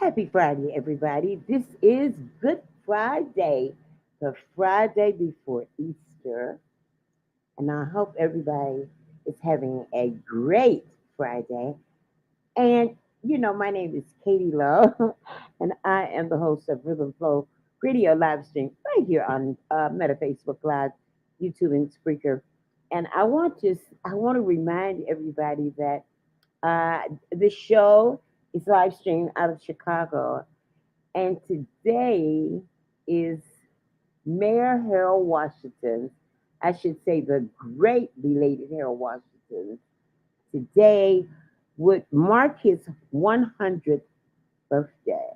Happy Friday, everybody. This is Good Friday, the Friday before Easter. And I hope everybody is having a great Friday. And, my name is Katie Lowe, and I am the host of Rhythm Flow Radio live stream right here on Meta Facebook Live, YouTube, and Spreaker. And I want to remind everybody that the show is live streamed out of Chicago, and today is Mayor Harold Washington. I should say the great belated Harold Washington. Today would mark his 100th birthday.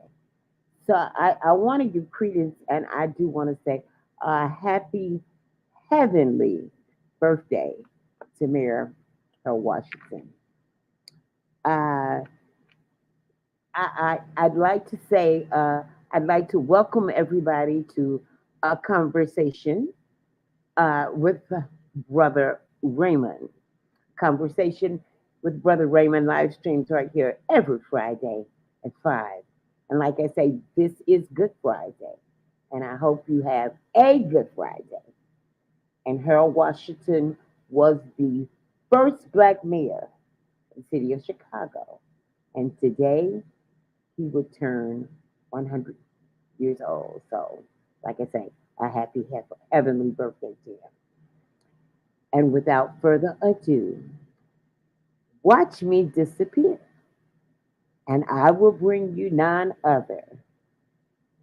So I want to give credence, and I do want to say a happy heavenly birthday to Mayor Harold Washington. Uh, I'd like to say, I'd like to welcome everybody to a conversation with Brother Raymond. Conversation with Brother Raymond live streams right here every Friday at 5. And like I say, this is Good Friday. And I hope you have a Good Friday. And Harold Washington was the first black mayor of the city of Chicago. And today he would turn 100 years old. So, like I say, a happy heavenly birthday to him. And without further ado, watch me disappear. And I will bring you none other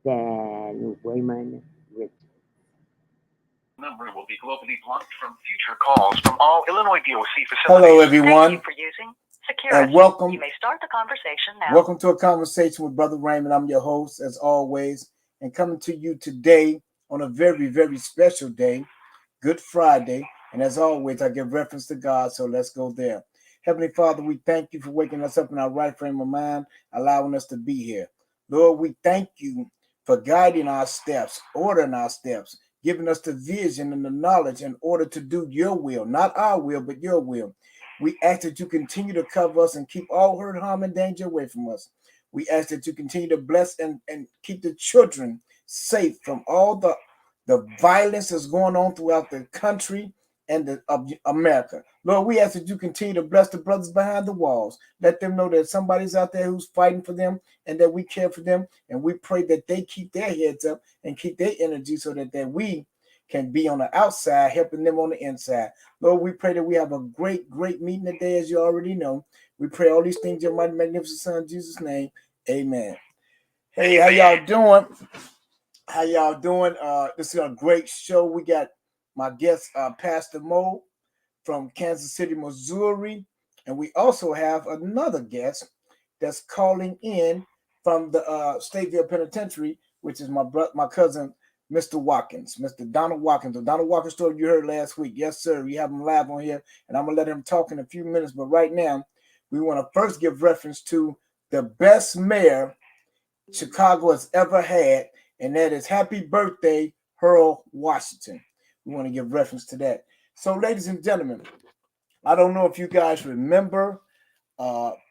than Raymond Richards. Number will be globally blocked from future calls from all Illinois DOC facilities. Hello, everyone. Thank you for using Securus. And welcome. You may start the conversation now. Welcome to a conversation with Brother Raymond. I'm your host, as always, and coming to you today on a very, very special day, Good Friday. And as always, I give reference to God, so let's go there. Heavenly Father, we thank you for waking us up in our right frame of mind, allowing us to be here. Lord, we thank you for guiding our steps, ordering our steps, giving us the vision and the knowledge in order to do your will, not our will, but your will. We ask that you continue to cover us and keep all hurt, harm, and danger away from us. We ask that you continue to bless and keep the children safe from all the violence that's going on throughout the country and of America. Lord, we ask that you continue to bless the brothers behind the walls. Let them know that somebody's out there who's fighting for them and that we care for them. And we pray that they keep their heads up and keep their energy so that we can be on the outside, helping them on the inside. Lord, we pray that we have a great, great meeting today, as you already know. We pray all these things in your mighty, magnificent Son, Jesus' name. Amen. Hey, how y'all doing? How y'all doing? This is a great show. We got my guest, Pastor Mo from Kansas City, Missouri. And we also have another guest that's calling in from the Stateville Penitentiary, which is my cousin, Mr. Watkins, Mr. Donald Watkins. The Donald Watkins story you heard last week. Yes, sir. We have him live on here, and I'm going to let him talk in a few minutes. But right now, we want to first give reference to the best mayor Chicago has ever had, and that is happy birthday, Harold Washington. We want to give reference to that. So, ladies and gentlemen, I don't know if you guys remember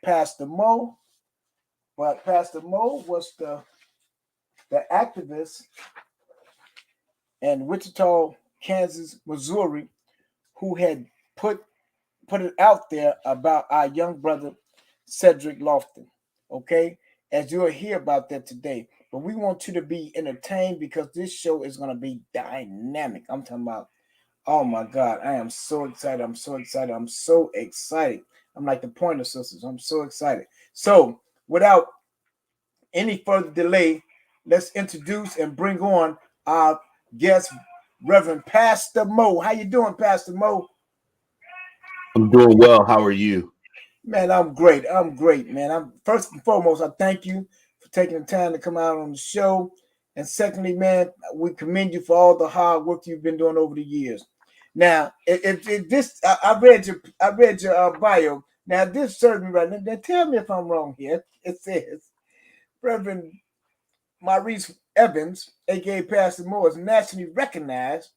Pastor Mo, but Pastor Mo was the activist in Wichita, Kansas, Missouri, who had put it out there about our young brother, Cedric Lofton. Okay? As you'll hear about that today. But we want you to be entertained because this show is going to be dynamic. I'm talking about, oh my God, I am so excited. I'm so excited. I'm so excited. I'm like the Pointer Sisters. I'm so excited. So without any further delay, let's introduce and bring on our guest, Reverend Pastor Mo. How you doing, Pastor Mo? I'm doing well. How are you? Man, I'm great. I'm great, man. I'm first and foremost, I thank you for taking the time to come out on the show. And secondly, man, we commend you for all the hard work you've been doing over the years. Now, if this, I read your bio. Now, this serves me right now. Tell me if I'm wrong here. It says, Reverend Maurice Evans, aka Pastor Mo, is nationally recognized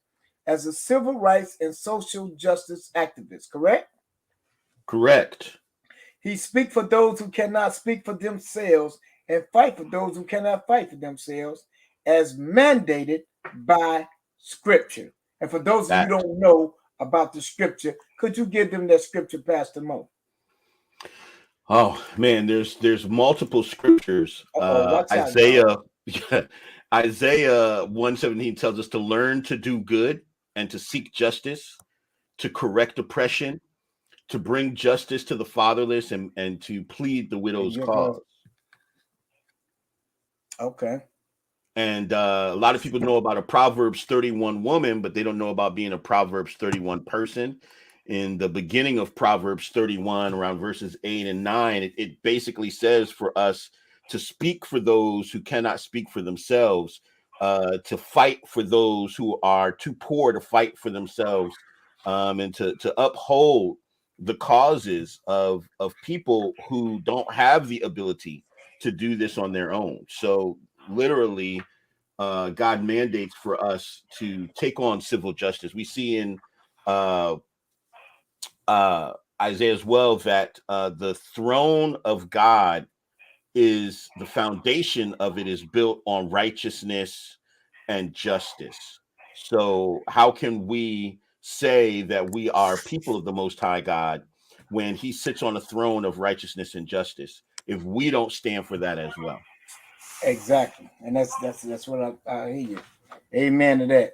as a civil rights and social justice activist. Correct? Correct. He speaks for those who cannot speak for themselves and fight for those who cannot fight for themselves, as mandated by Scripture. And for those of you who don't know about the Scripture, could you give them that Scripture, Pastor Mo? Oh man, there's multiple scriptures. Isaiah 1:17 tells us to learn to do good and to seek justice, to correct oppression, to bring justice to the fatherless, and to plead the widow's cause. Okay. And a lot of people know about a Proverbs 31 woman, but they don't know about being a Proverbs 31 person. In the beginning of Proverbs 31, around verses 8 and 9, it basically says for us to speak for those who cannot speak for themselves, to fight for those who are too poor to fight for themselves, and to uphold the causes of people who don't have the ability to do this on their own. So literally, God mandates for us to take on civil justice. We see in Isaiah as well that the throne of God is the foundation of it is built on righteousness and justice. So how can we say that we are people of the Most High God when he sits on a throne of righteousness and justice if we don't stand for that as well? Exactly. And that's what I hear you. Amen to that.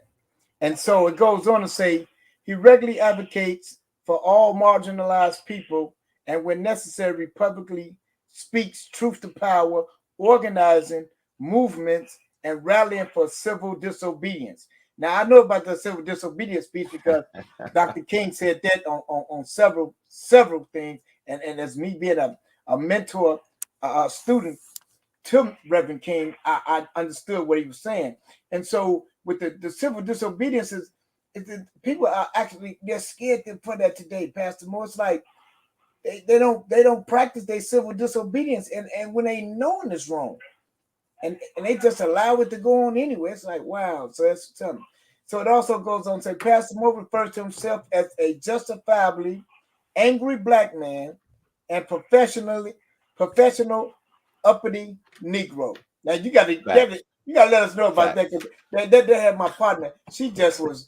And so it goes on to say he regularly advocates for all marginalized people and when necessary publicly speaks truth to power, organizing movements and rallying for civil disobedience. Now I know about the civil disobedience speech because Dr. King said that on several things, and as me being a mentor, student to Reverend King, I understood what he was saying. And so with the civil disobediences, people are actually, they're scared for that today, Pastor Moore. It's like they don't practice their civil disobedience, and when they knowing it's wrong, and they just allow it to go on anyway. It's like, wow. So that's something. So it also goes on to say Pastor Moore refers to himself as a justifiably angry black man and professional uppity Negro. Now you got to let us know about that. They had my partner. She just was,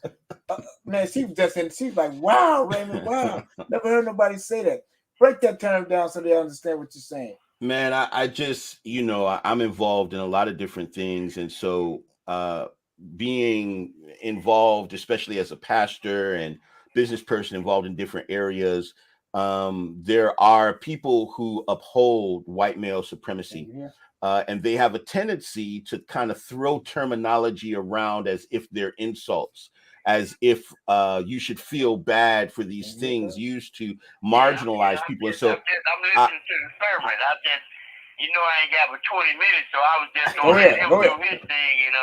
man. She was just in. She's like, wow, Raymond, wow. Never heard nobody say that. Break that term down so they understand what you're saying. Man, I just, I'm involved in a lot of different things, and so being involved, especially as a pastor and business person involved in different areas, there are people who uphold white male supremacy, and they have a tendency to kind of throw terminology around as if they're insults, as if you should feel bad for these things used to marginalize people. And so I'm listening to the sermon. I ain't got but 20 minutes, so I was just going to let him do his thing. And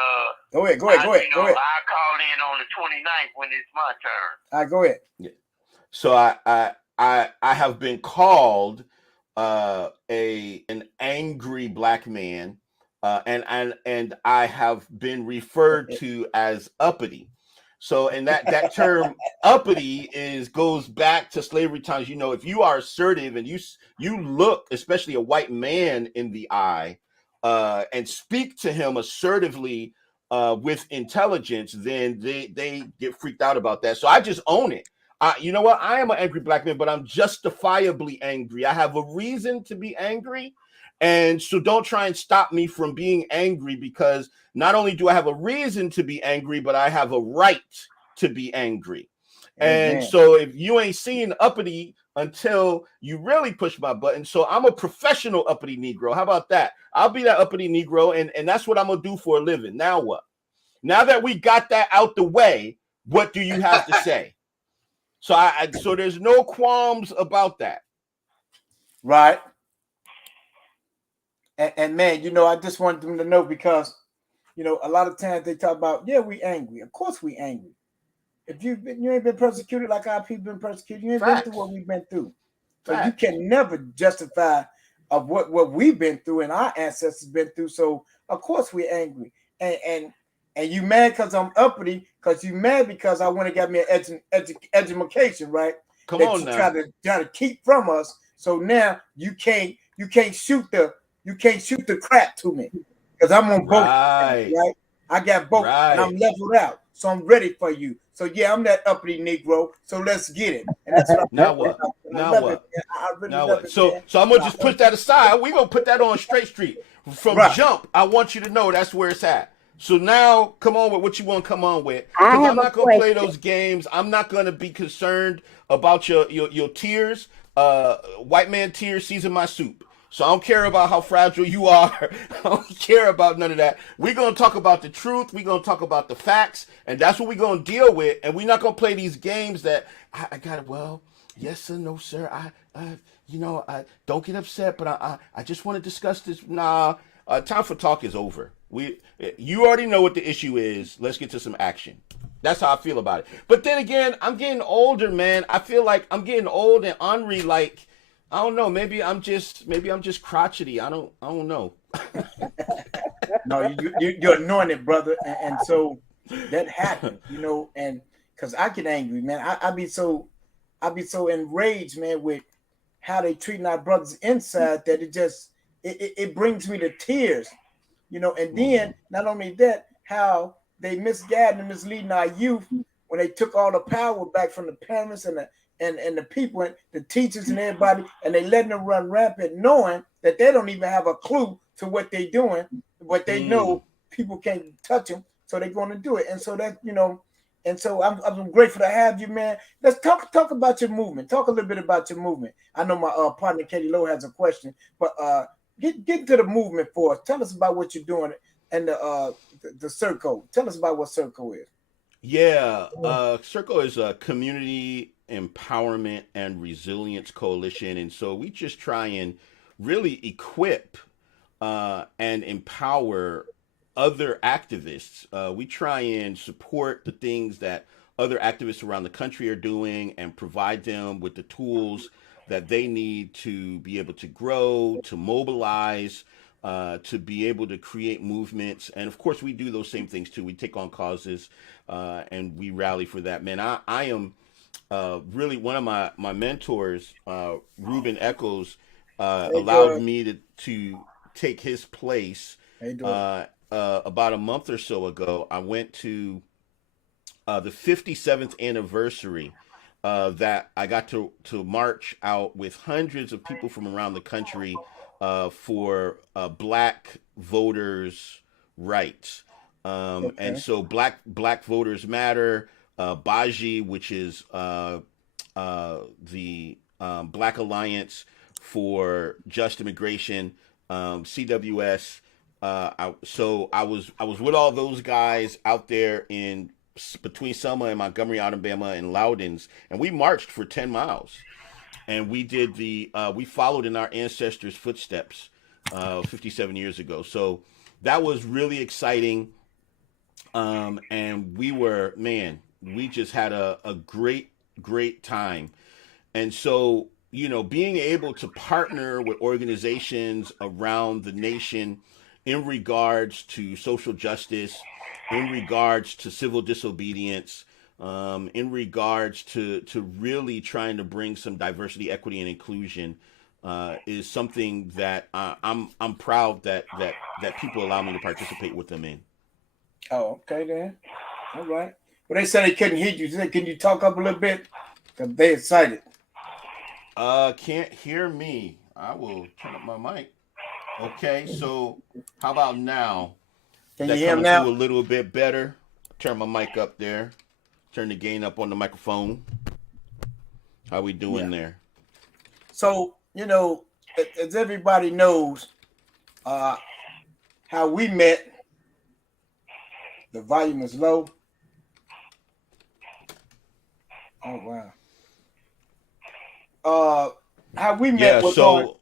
go ahead. I'll call in on the 29th when it's my turn. All right, go ahead. Yeah. So I have been called an angry black man, and I have been referred to as uppity. So, and that term uppity goes back to slavery times. If you are assertive and you look, especially a white man, in the eye, and speak to him assertively with intelligence, then they get freaked out about that. So I just own it. You know what? I am an angry black man, but I'm justifiably angry. I have a reason to be angry. And so don't try and stop me from being angry, because not only do I have a reason to be angry, but I have a right to be angry. Amen. And so if you ain't seen uppity until you really push my button, so I'm a professional uppity Negro. How about that? I'll be that uppity Negro, and that's what I'm going to do for a living. Now what? Now that we got that out the way, what do you have to say? So so there's no qualms about that. Right. And man, I just wanted them to know, because, a lot of times they talk about, we angry. Of course we angry. If you ain't been persecuted like our people been persecuted, you ain't been through what we've been through. So you can never justify of what we've been through and our ancestors been through. So of course we're angry. And you mad because I'm uppity, because you mad because I want to get me an education, right? Come on now. Try to keep from us. So now you can't shoot the you can't shoot the crap to me because I'm on both. Right. Right. I got both, and I'm leveled out, so I'm ready for you. So yeah, I'm that uppity Negro. So let's get it. And that's what now what? Now what? I really now love what? it. So Man. I'm gonna just put that aside. We're gonna put that on Straight Street from jump. I want you to know that's where it's at. So now, come on with what you want to come on with. Because I'm not gonna play those games. I'm not gonna be concerned about your tears. White man tears season my soup. So I don't care about how fragile you are. I don't care about none of that. We're going to talk about the truth. We're going to talk about the facts. And that's what we're going to deal with. And we're not going to play these games that I got it. Well, yes sir, no sir. I don't get upset, but I just want to discuss this. Nah, time for talk is over. You already know what the issue is. Let's get to some action. That's how I feel about it. But then again, I'm getting older, man. I feel like I'm getting old and ornery. Like, I don't know. Maybe I'm just crotchety. I don't know. No, you're anointed, brother, and so that happened, and because I get angry, man. I be so enraged, man, with how they treating our brothers inside that it brings me to tears, And then not only that, how they misguiding and misleading our youth when they took all the power back from the parents and the people and the teachers and everybody, and they letting them run rampant, knowing that they don't even have a clue to what they're doing, but they know people can't touch them, so they're going to do it. And so that, and so I'm grateful to have you, man. Let's talk about your movement. Talk a little bit about your movement. I know my partner Katie Lowe has a question, but get to the movement for us. Tell us about what you're doing and the Circle. Tell us about what Circle is. Yeah, Circle is a community empowerment and resilience coalition, and so we just try and really equip and empower other activists. We try and support the things that other activists around the country are doing and provide them with the tools that they need to be able to grow, to mobilize, to be able to create movements. And of course, we do those same things too. We take on causes and we rally for that. Man, I am really one of my mentors, Ruben Echols, allowed me to take his place. About a month or so ago. I went to the 57th anniversary that I got to march out with hundreds of people from around the country for Black voters' rights. And so Black Voters Matter, BAJI, which is the Black Alliance for Just Immigration, CWS. So I was with all those guys out there in between Selma and Montgomery, Alabama, and Loudons, and we marched for 10 miles, and we did we followed in our ancestors' footsteps 57 years ago. So that was really exciting, and we just had a great time, and so being able to partner with organizations around the nation in regards to social justice, in regards to civil disobedience, in regards to really trying to bring some diversity, equity, and inclusion, is something that I'm proud that people allow me to participate with them in. Oh, okay then. All right. Well, they said they couldn't hear you. Can you talk up a little bit? Because they're excited. Can't hear me. I will turn up my mic. Okay, so how about now? Can you hear me now? A little bit better. Turn my mic up there. Turn the gain up on the microphone. How we doing there? So, as everybody knows, how we met, the volume is low. Oh, wow. How we met was on...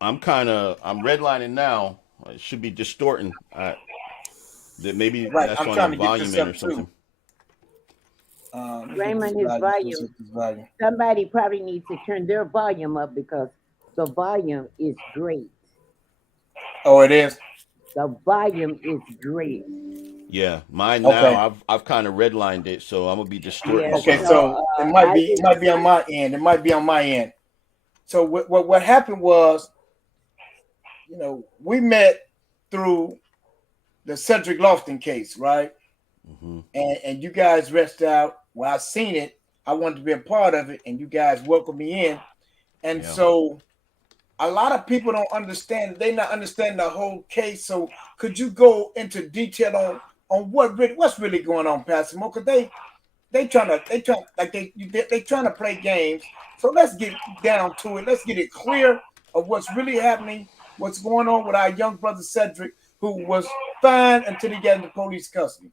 I'm redlining now. It should be distorting. That maybe that's on the volume or something. Raymond, his volume. Somebody probably needs to turn their volume up because the volume is great. Oh, it is? The volume is great. Yeah, mine now. I've kind of redlined it, so I'm gonna be distorting. Yeah, okay, so it might be on my end. It might be on my end. So what happened was we met through the Cedric Lofton case, right? Mm-hmm. And you guys reached out. Well, I seen it. I wanted to be a part of it, and you guys welcomed me in. And so a lot of people don't understand. They not understand the whole case. So could you go into detail on what's really going on, Pastor Mo? Because they trying to play games. So let's get down to it. Let's get it clear of what's really happening, what's going on with our young brother Cedric, who was fine until he got into police custody.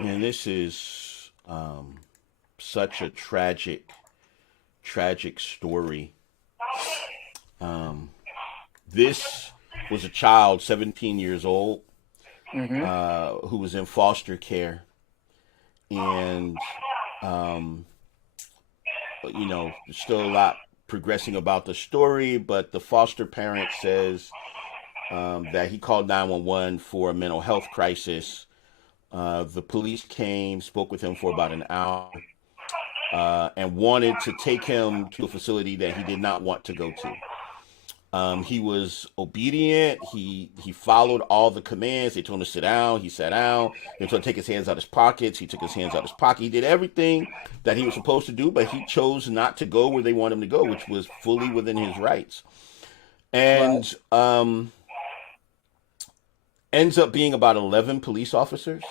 Man, this is such a tragic story. This was a child, 17 years old, who was in foster care. And, there's still a lot progressing about the story, but the foster parent says that he called 911 for a mental health crisis. The police came, spoke with him for about an hour, and wanted to take him to a facility that he did not want to go to. He was obedient. He followed all the commands. They told him to sit down. He sat down. They told him to take his hands out of his pockets. He took his hands out of his pocket. He did everything that he was supposed to do, but he chose not to go where they wanted him to go, which was fully within his rights. And ends up being about 11 police officers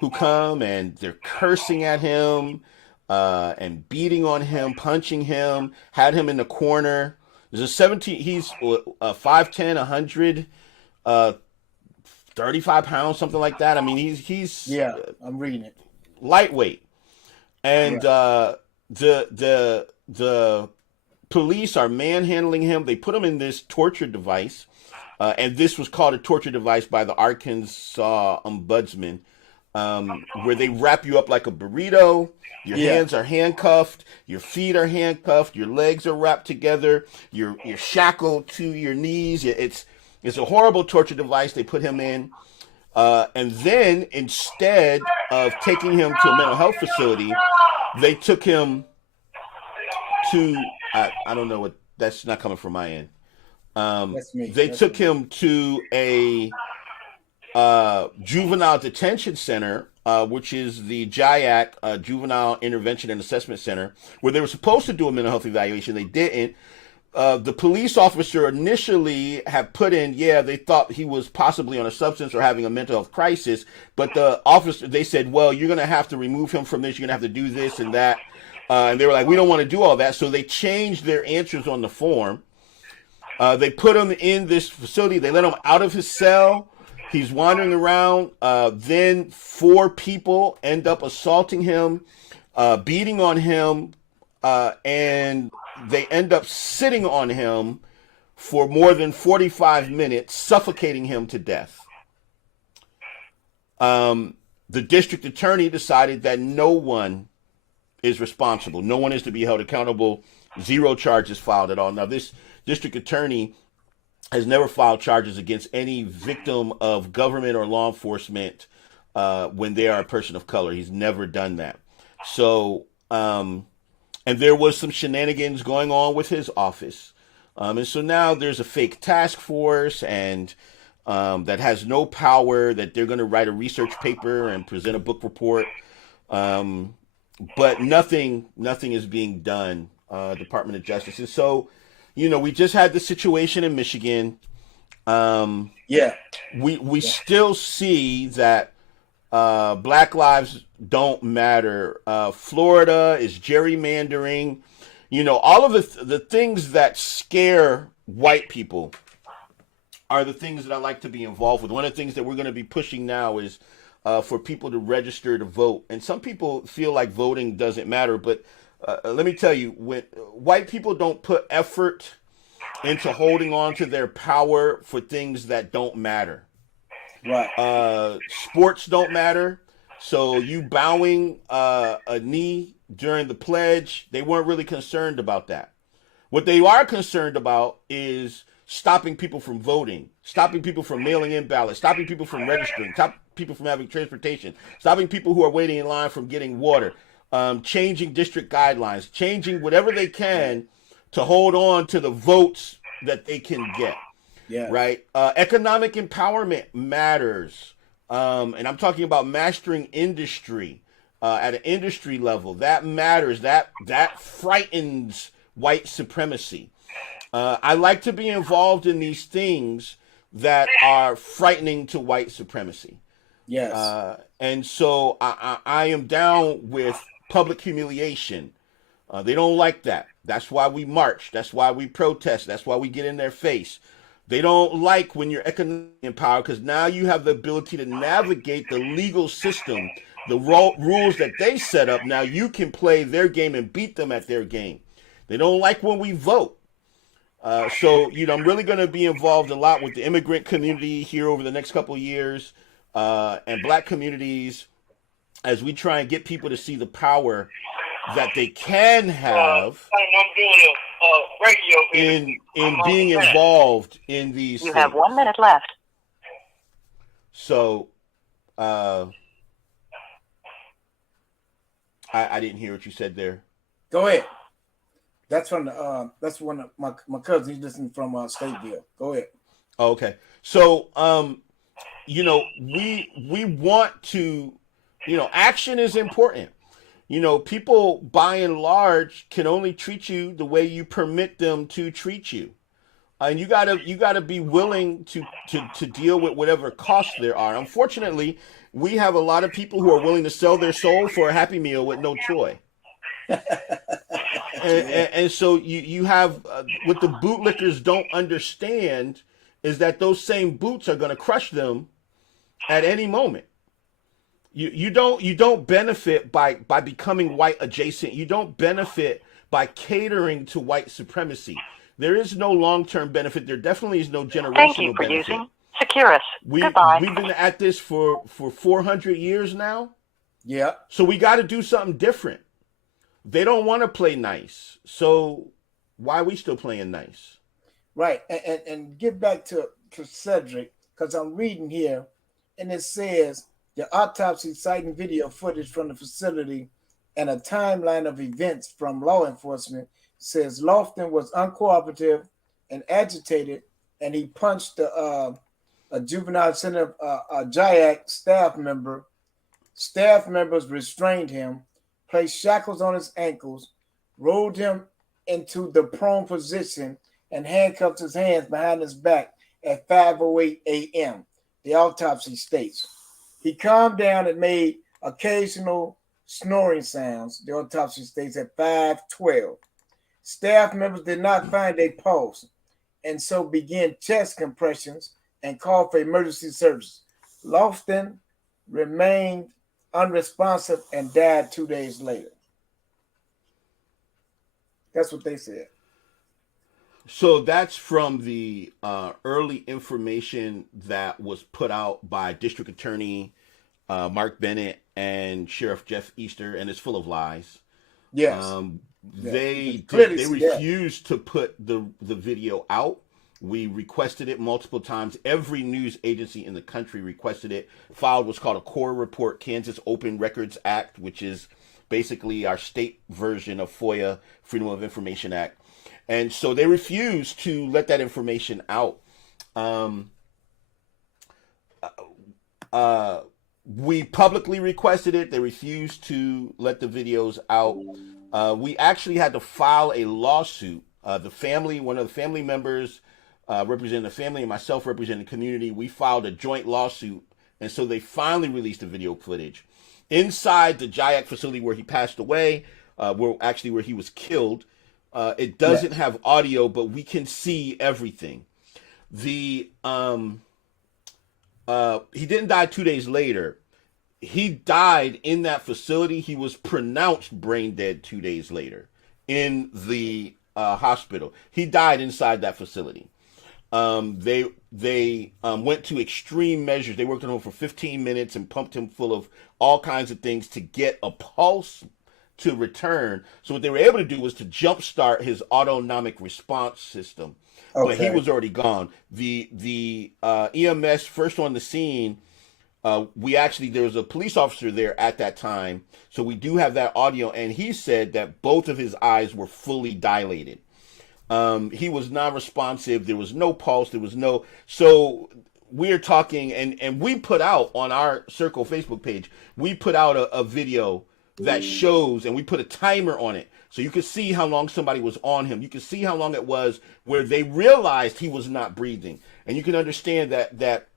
who come, and they're cursing at him and beating on him, punching him, had him in the corner. There's a 17, he's 5'10", 100, 35 pounds, something like that. I mean, he's yeah, I'm reading it. Lightweight. And the police are manhandling him. They put him in this torture device. And this was called a torture device by the Arkansas ombudsman, where they wrap you up like a burrito. Your hands are handcuffed, your feet are handcuffed, your legs are wrapped together, you're shackled to your knees. It's a horrible torture device they put him in. And then instead of taking him to a mental health facility, they took him to, I don't know what, that's not coming from my end. They took him to a juvenile detention center, which is the JIAC, Juvenile Intervention and Assessment Center, where they were supposed to do a mental health evaluation. They didn't. The police officer initially had put in, they thought he was possibly on a substance or having a mental health crisis, but the officer, they said, well, you're going to have to remove him from this. You're going to have to do this and that. And they were like, we don't want to do all that. So they changed their answers on the form. They put him in this facility. They let him out of his cell. He's wandering around. Then 4 people end up assaulting him, beating on him, and they end up sitting on him for more than 45 minutes, suffocating him to death. The district attorney decided that no one is responsible. No one is to be held accountable. 0 charges filed at all. Now, this district attorney has never filed charges against any victim of government or law enforcement when they are a person of color. He's never done that. So, and there was some shenanigans going on with his office. And so now there's a fake task force and that has no power, that they're going to write a research paper and present a book report. But nothing is being done, Department of Justice. And so, we just had the situation in Michigan. We still see that Black lives don't matter. Florida is gerrymandering. All of the things that scare white people are the things that I like to be involved with. One of the things that we're going to be pushing now is for people to register to vote. And some people feel like voting doesn't matter, but let me tell you, when white people don't put effort into holding on to their power for things that don't matter. Right. Sports don't matter. So you bowing a knee during the pledge, they weren't really concerned about that. What they are concerned about is stopping people from voting, stopping people from mailing in ballots, stopping people from registering, stopping people from having transportation, stopping people who are waiting in line from getting water, changing district guidelines, changing whatever they can to hold on to the votes that they can get. Yeah. Right. Economic empowerment matters. And I'm talking about mastering industry at an industry level. That matters. That frightens white supremacy. I like to be involved in these things that are frightening to white supremacy. Yes. And so I am down with public humiliation. They don't like that. That's why we march. That's why we protest. That's why we get in their face. They don't like when you're economically empowered because now you have the ability to navigate the legal system, the rules that they set up. Now you can play their game and beat them at their game. They don't like when we vote. So, I'm really going to be involved a lot with the immigrant community here over the next couple of years and black communities as we try and get people to see the power that they can have in being involved in these things. Have 1 minute left. So, I didn't hear what you said there. Go ahead. That's from the that's one of my cousin. He's listening from Stateville. Go ahead. Okay. So, we want to, action is important. People by and large can only treat you the way you permit them to treat you. And you gotta be willing to deal with whatever costs there are. Unfortunately, we have a lot of people who are willing to sell their soul for a Happy Meal with no Troy. and so you have what the bootlickers don't understand is that those same boots are going to crush them at any moment. You don't benefit by becoming white adjacent. You don't benefit by catering to white supremacy. There is no long-term benefit. There definitely is no generational benefit. Thank you for using Securus. Goodbye. We've been at this for 400 years now. Yeah. So we got to do something different. They don't want to play nice. So why are we still playing nice? Right. And get back to Cedric, because I'm reading here, and it says the autopsy citing video footage from the facility and a timeline of events from law enforcement says Lofton was uncooperative and agitated, and he punched a juvenile center JIAC staff member. Staff members restrained him, placed shackles on his ankles, rolled him into the prone position, and handcuffed his hands behind his back at 5:08 a.m., the autopsy states. He calmed down and made occasional snoring sounds, the autopsy states, at 5:12. Staff members did not find a pulse and so began chest compressions and called for emergency services. Lofton remained unresponsive and died 2 days later. That's what they said. So that's from the early information that was put out by District Attorney Mark Bennett and Sheriff Jeff Easter, and it's full of lies. Yes. They refused to put the video out. We requested it multiple times. Every news agency in the country requested it. Filed what's called a core report, Kansas Open Records Act, which is basically our state version of FOIA, Freedom of Information Act. And so they refused to let that information out. We publicly requested it. They refused to let the videos out. We actually had to file a lawsuit. The family, one of the family members representing the family and myself representing the community, we filed a joint lawsuit. And so they finally released the video footage. Inside the JIAC facility where he passed away, where he was killed, it doesn't have audio, but we can see everything. He didn't die 2 days later. He died in that facility. He was pronounced brain dead 2 days later in the hospital. He died inside that facility. They went to extreme measures. They worked on him for 15 minutes and pumped him full of all kinds of things to get a pulse to return. So what they were able to do was to jumpstart his autonomic response system. Okay. But he was already gone. The EMS first on the scene, there was a police officer there at that time. So we do have that audio, and he said that both of his eyes were fully dilated. He was non-responsive. There was no pulse. There was no. So we're talking, and we put out on our Circle Facebook page, we put out a video that shows, and we put a timer on it. So you could see how long somebody was on him. You could see how long it was where they realized he was not breathing. And you can understand that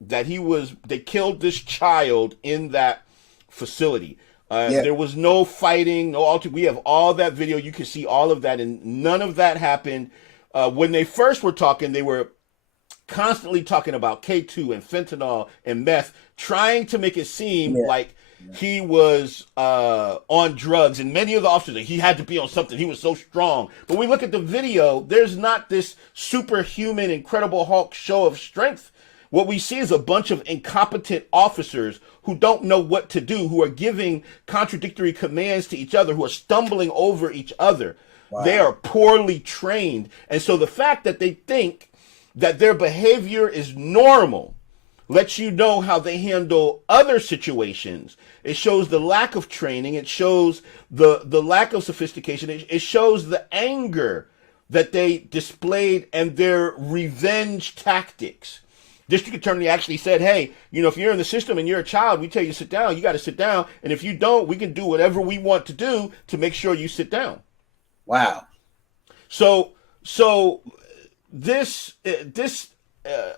they killed this child in that facility. There was no fighting, no alter. We have all that video. You can see all of that, and none of that happened. When they first were talking, they were constantly talking about K2 and fentanyl and meth, trying to make it seem like he was on drugs, and many of the officers, he had to be on something. He was so strong. But we look at the video, there's not this superhuman, Incredible Hulk show of strength. What we see is a bunch of incompetent officers who don't know what to do, who are giving contradictory commands to each other, who are stumbling over each other. Wow. They are poorly trained. And so the fact that they think that their behavior is normal lets you know how they handle other situations. It shows the lack of training. It shows the lack of sophistication. It shows the anger that they displayed and their revenge tactics. District attorney actually said, hey, if you're in the system and you're a child, we tell you to sit down, you got to sit down. And if you don't, we can do whatever we want to do to make sure you sit down. Wow. So this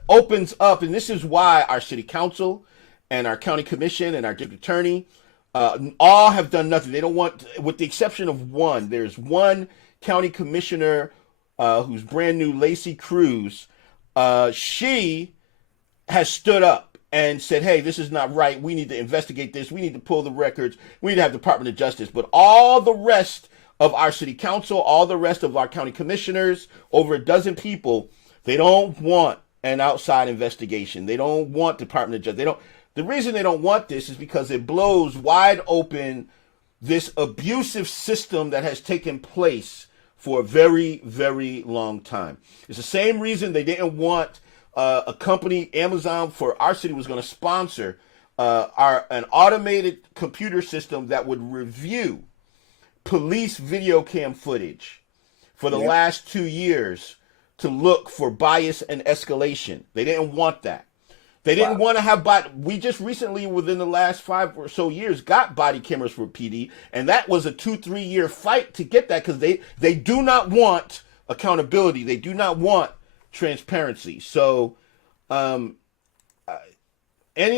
opens up, and this is why our city council and our county commission and our district attorney all have done nothing. They don't want, with the exception of one. There's one county commissioner who's brand new, Lacey Cruz. She has stood up and said, hey, this is not right. We need to investigate this. We need to pull the records. We need to have Department of Justice. But all the rest of our city council, all the rest of our county commissioners, over a dozen people, they don't want an outside investigation. They don't want Department of Justice. The reason they don't want this is because it blows wide open this abusive system that has taken place for a very, very long time. It's the same reason they didn't want a company, Amazon, for our city was going to sponsor an automated computer system that would review police video cam footage for the last 2 years to look for bias and escalation. They didn't want that. They didn't want to have we just recently, within the last 5 or so years, got body cameras for PD, and that was a 2-3 year fight to get that, because they do not want accountability. They do not want transparency. So any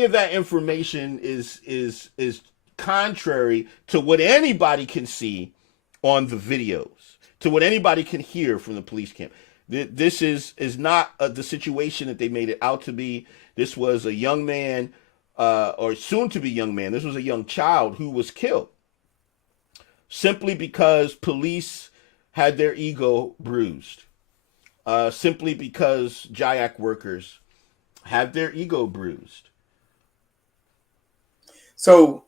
of that information is contrary to what anybody can see on the videos, to what anybody can hear from the police cam. This is not the situation that they made it out to be. This was a young man, or soon to be young man. This was a young child who was killed simply because police had their ego bruised. Simply because JIAC workers have their ego bruised. So,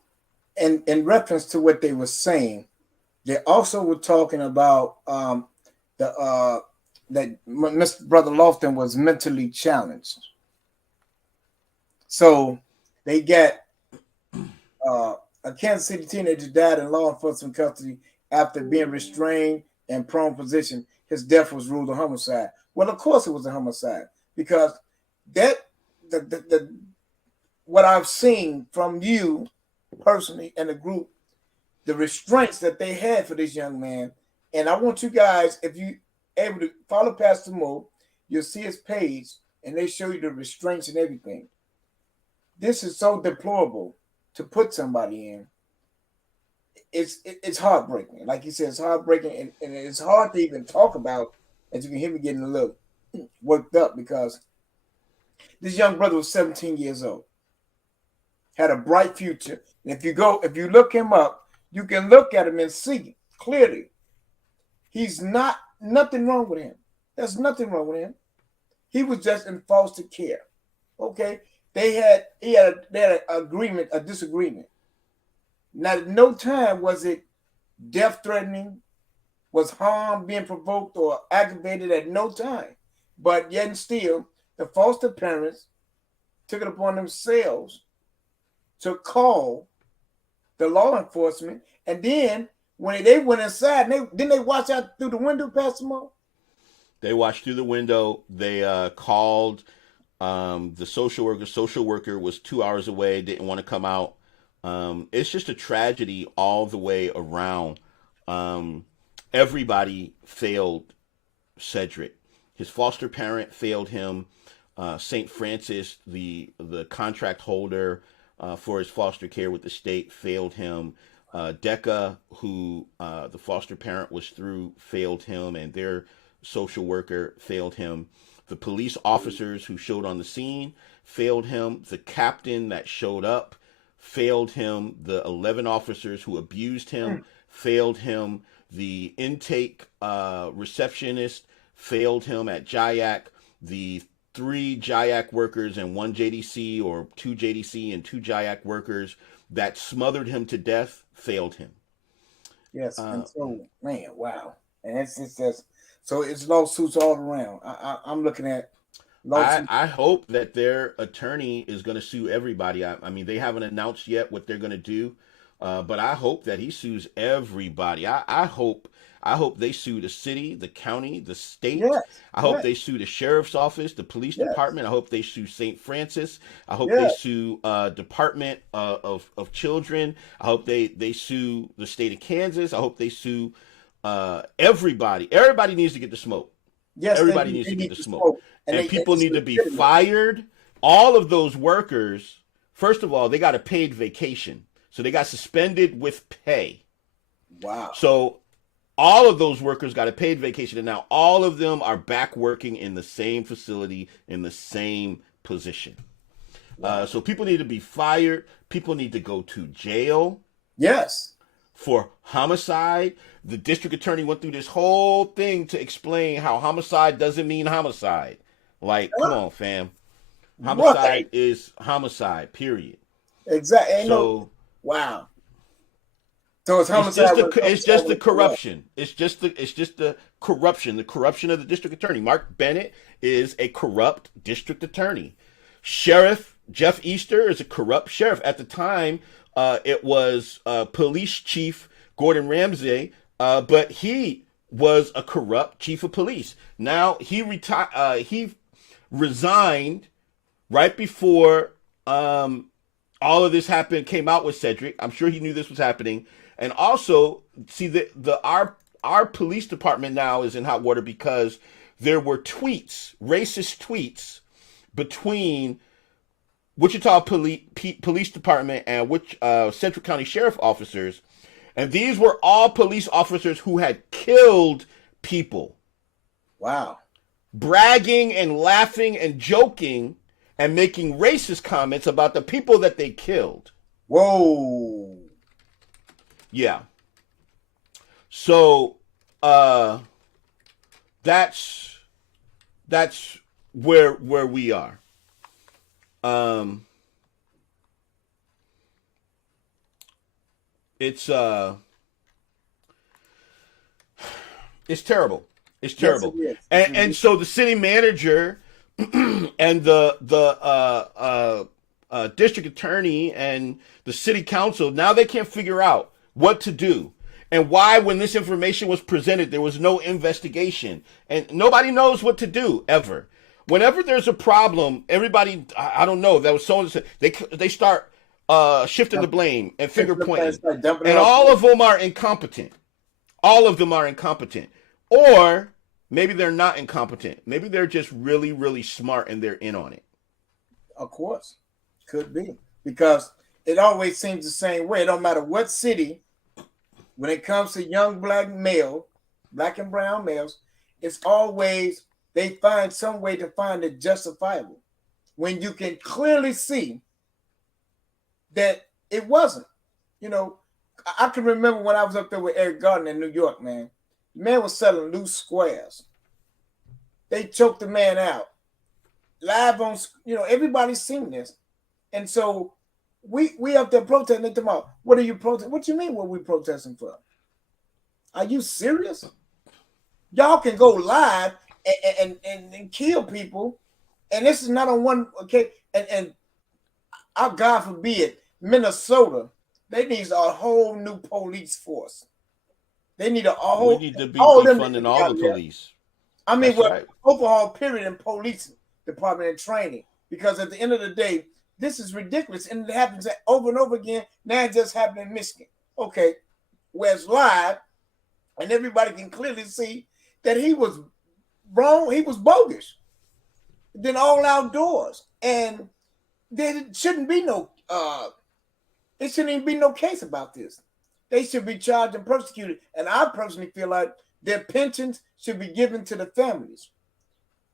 in reference to what they were saying, they also were talking about that Mr. Brother Lofton was mentally challenged. So they got a Kansas City teenager died in law enforcement custody after being restrained and prone position. His death was ruled a homicide. Well, of course it was a homicide, because what I've seen from you personally and the group, the restraints that they had for this young man. And I want you guys, if you able to follow Pastor Mo, you'll see his page and they show you the restraints and everything. This is so deplorable to put somebody in. It's heartbreaking. Like you said, it's heartbreaking, and it's hard to even talk about, as you can hear me getting a little worked up, because this young brother was 17 years old, had a bright future. And if you look him up, you can look at him and see clearly he's nothing wrong with him. There's nothing wrong with him. He was just in foster care. Okay, he had an agreement, a disagreement. Not at no time was it death threatening, was harm being provoked or aggravated at no time. But yet and still, the foster parents took it upon themselves to call the law enforcement. And then when they went inside, didn't they watch out through the window, Pastor Mo? They watched through the window. They called the social worker. Social worker was 2 hours away, didn't want to come out. It's just a tragedy all the way around. Everybody failed Cedric. His foster parent failed him. St. Francis, the contract holder for his foster care with the state, failed him. DECA, who the foster parent was through, failed him, and their social worker failed him. The police officers who showed on the scene failed him. The captain that showed up failed him. The 11 officers who abused him failed him. The intake receptionist failed him at JIAC. The 3 JIAC workers and 1 JDC, or 2 JDC and 2 JIAC workers that smothered him to death failed him. Yes, and so, man, wow. And it's just, so it's lawsuits all around. I'm looking at lawsuits. I hope that their attorney is going to sue everybody. I mean, they haven't announced yet what they're going to do, but I hope that he sues everybody. I hope they sue the city, the county, the state. Yes, I hope they sue the sheriff's office, the police department. I hope they sue St. Francis. I hope they sue Department of Children. I hope they sue the state of Kansas. I hope they sue everybody. Everybody needs to get the smoke. Yes, everybody needs to get the smoke. And people need to be fired. All of those workers, first of all, they got a paid vacation. So they got suspended with pay. Wow. So all of those workers got a paid vacation, and now all of them are back working in the same facility, in the same position. Wow. So people need to be fired. People need to go to jail. Yes. For homicide. The district attorney went through this whole thing to explain how homicide doesn't mean homicide. Like, come on, fam. Homicide is homicide, period. Exactly. So, wow. So it's homicide. It's just the corruption. It's just the corruption. The corruption of the district attorney. Mark Bennett is a corrupt district attorney. Sheriff Jeff Easter is a corrupt sheriff. At the time, it was police chief Gordon Ramsay, but he was a corrupt chief of police. Now he resigned right before all of this came out with Cedric. I'm sure he knew this was happening. And also, see, our police department now is in hot water because there were racist tweets between Wichita Police Department and Central County Sheriff officers. And these were all police officers who had killed people. Wow. Bragging and laughing and joking and making racist comments about the people that they killed. Whoa. Yeah. So that's where we are. It's terrible. It's terrible. Yes, it is. And so the city manager and the district attorney and the city council, now they can't figure out what to do. And why, when this information was presented, there was no investigation. And nobody knows what to do, ever. Whenever there's a problem, everybody, I don't know, that was so, they start shifting the blame and finger pointing. And all of them are incompetent. All of them are incompetent. Or maybe they're not incompetent. Maybe they're just really, really smart and they're in on it. Of course. Could be. Because it always seems the same way. It don't matter what city, when it comes to young black and brown males, it's always they find some way to find it justifiable. When you can clearly see that it wasn't. You know, I can remember when I was up there with Eric Gardner in New York, man. The man was selling loose squares. They choked the man out. Live on, everybody's seen this. And so we up there protesting tomorrow. What are you protesting? What you mean what we protesting for? Are you serious? Y'all can go live and kill people. And this is not on one, okay? And God forbid, Minnesota, they need a whole new police force. They need we need to be defunding all the police. I mean, overall period in police department and training. Because at the end of the day, this is ridiculous. And it happens over and over again. Now it just happened in Michigan. Okay. Where it's live, and everybody can clearly see that he was wrong. He was bogus. Then all outdoors. And there shouldn't be no, it shouldn't even be no case about this. They should be charged and persecuted. And I personally feel like their pensions should be given to the families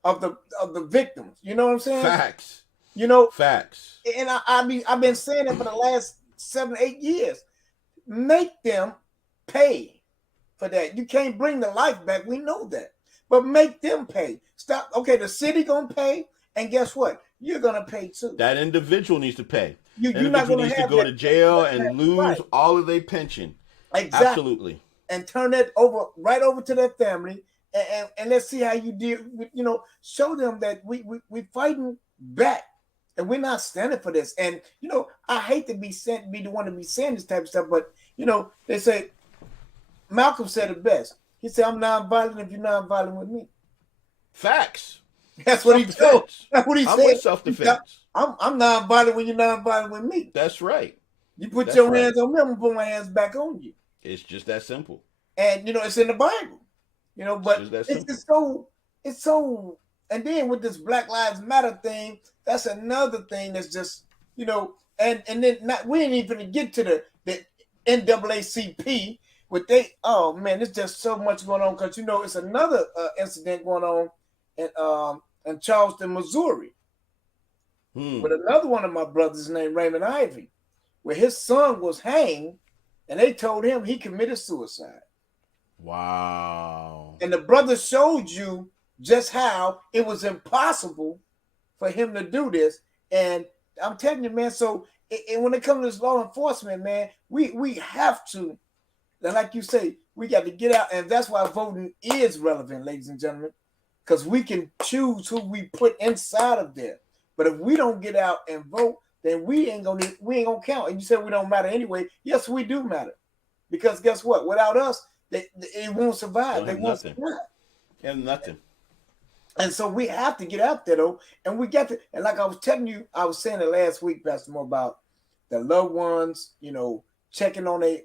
of the victims. You know what I'm saying? Facts. You know? Facts. And I've been saying it for the last 7-8 years. Make them pay for that. You can't bring the life back. We know that. But make them pay. Stop. Okay, the city going to pay. And guess what? You're going to pay too. That individual needs to pay. You're not going to go to jail and lose all of their pension. Exactly. Absolutely. And turn that right over to their family. And let's see how you deal with, show them that we fighting back. And we're not standing for this. And, I hate to be the one to be saying this type of stuff. But, they say, Malcolm said it best. He said, I'm nonviolent if you're nonviolent with me. Facts. That's what he told. That's what he said. With self-defense. I'm nonviolent when you're nonviolent with me. That's right. You put your hands on me, I'm going to put my hands back on you. It's just that simple. And, it's in the Bible. But it's so, and then with this Black Lives Matter thing, that's another thing that's just, and then we ain't even going to get to the NAACP with there's just so much going on because, it's another incident going on in Charleston, Missouri with another one of my brothers named Raymond Ivy, where his son was hanged and they told him he committed suicide. Wow. And the brother showed you just how it was impossible for him to do this. And I'm telling you, man, so when it comes to this law enforcement, man, we have to, like you say, we got to get out. And that's why voting is relevant, ladies and gentlemen, because we can choose who we put inside of there. But if we don't get out and vote, then we ain't gonna count. And you said we don't matter anyway. Yes, we do matter. Because guess what? Without us, it won't survive. They won't survive. And nothing. And so we have to get out there, though. And we got to, and like I was telling you, I was saying it last week, Pastor, more about the loved ones, checking on a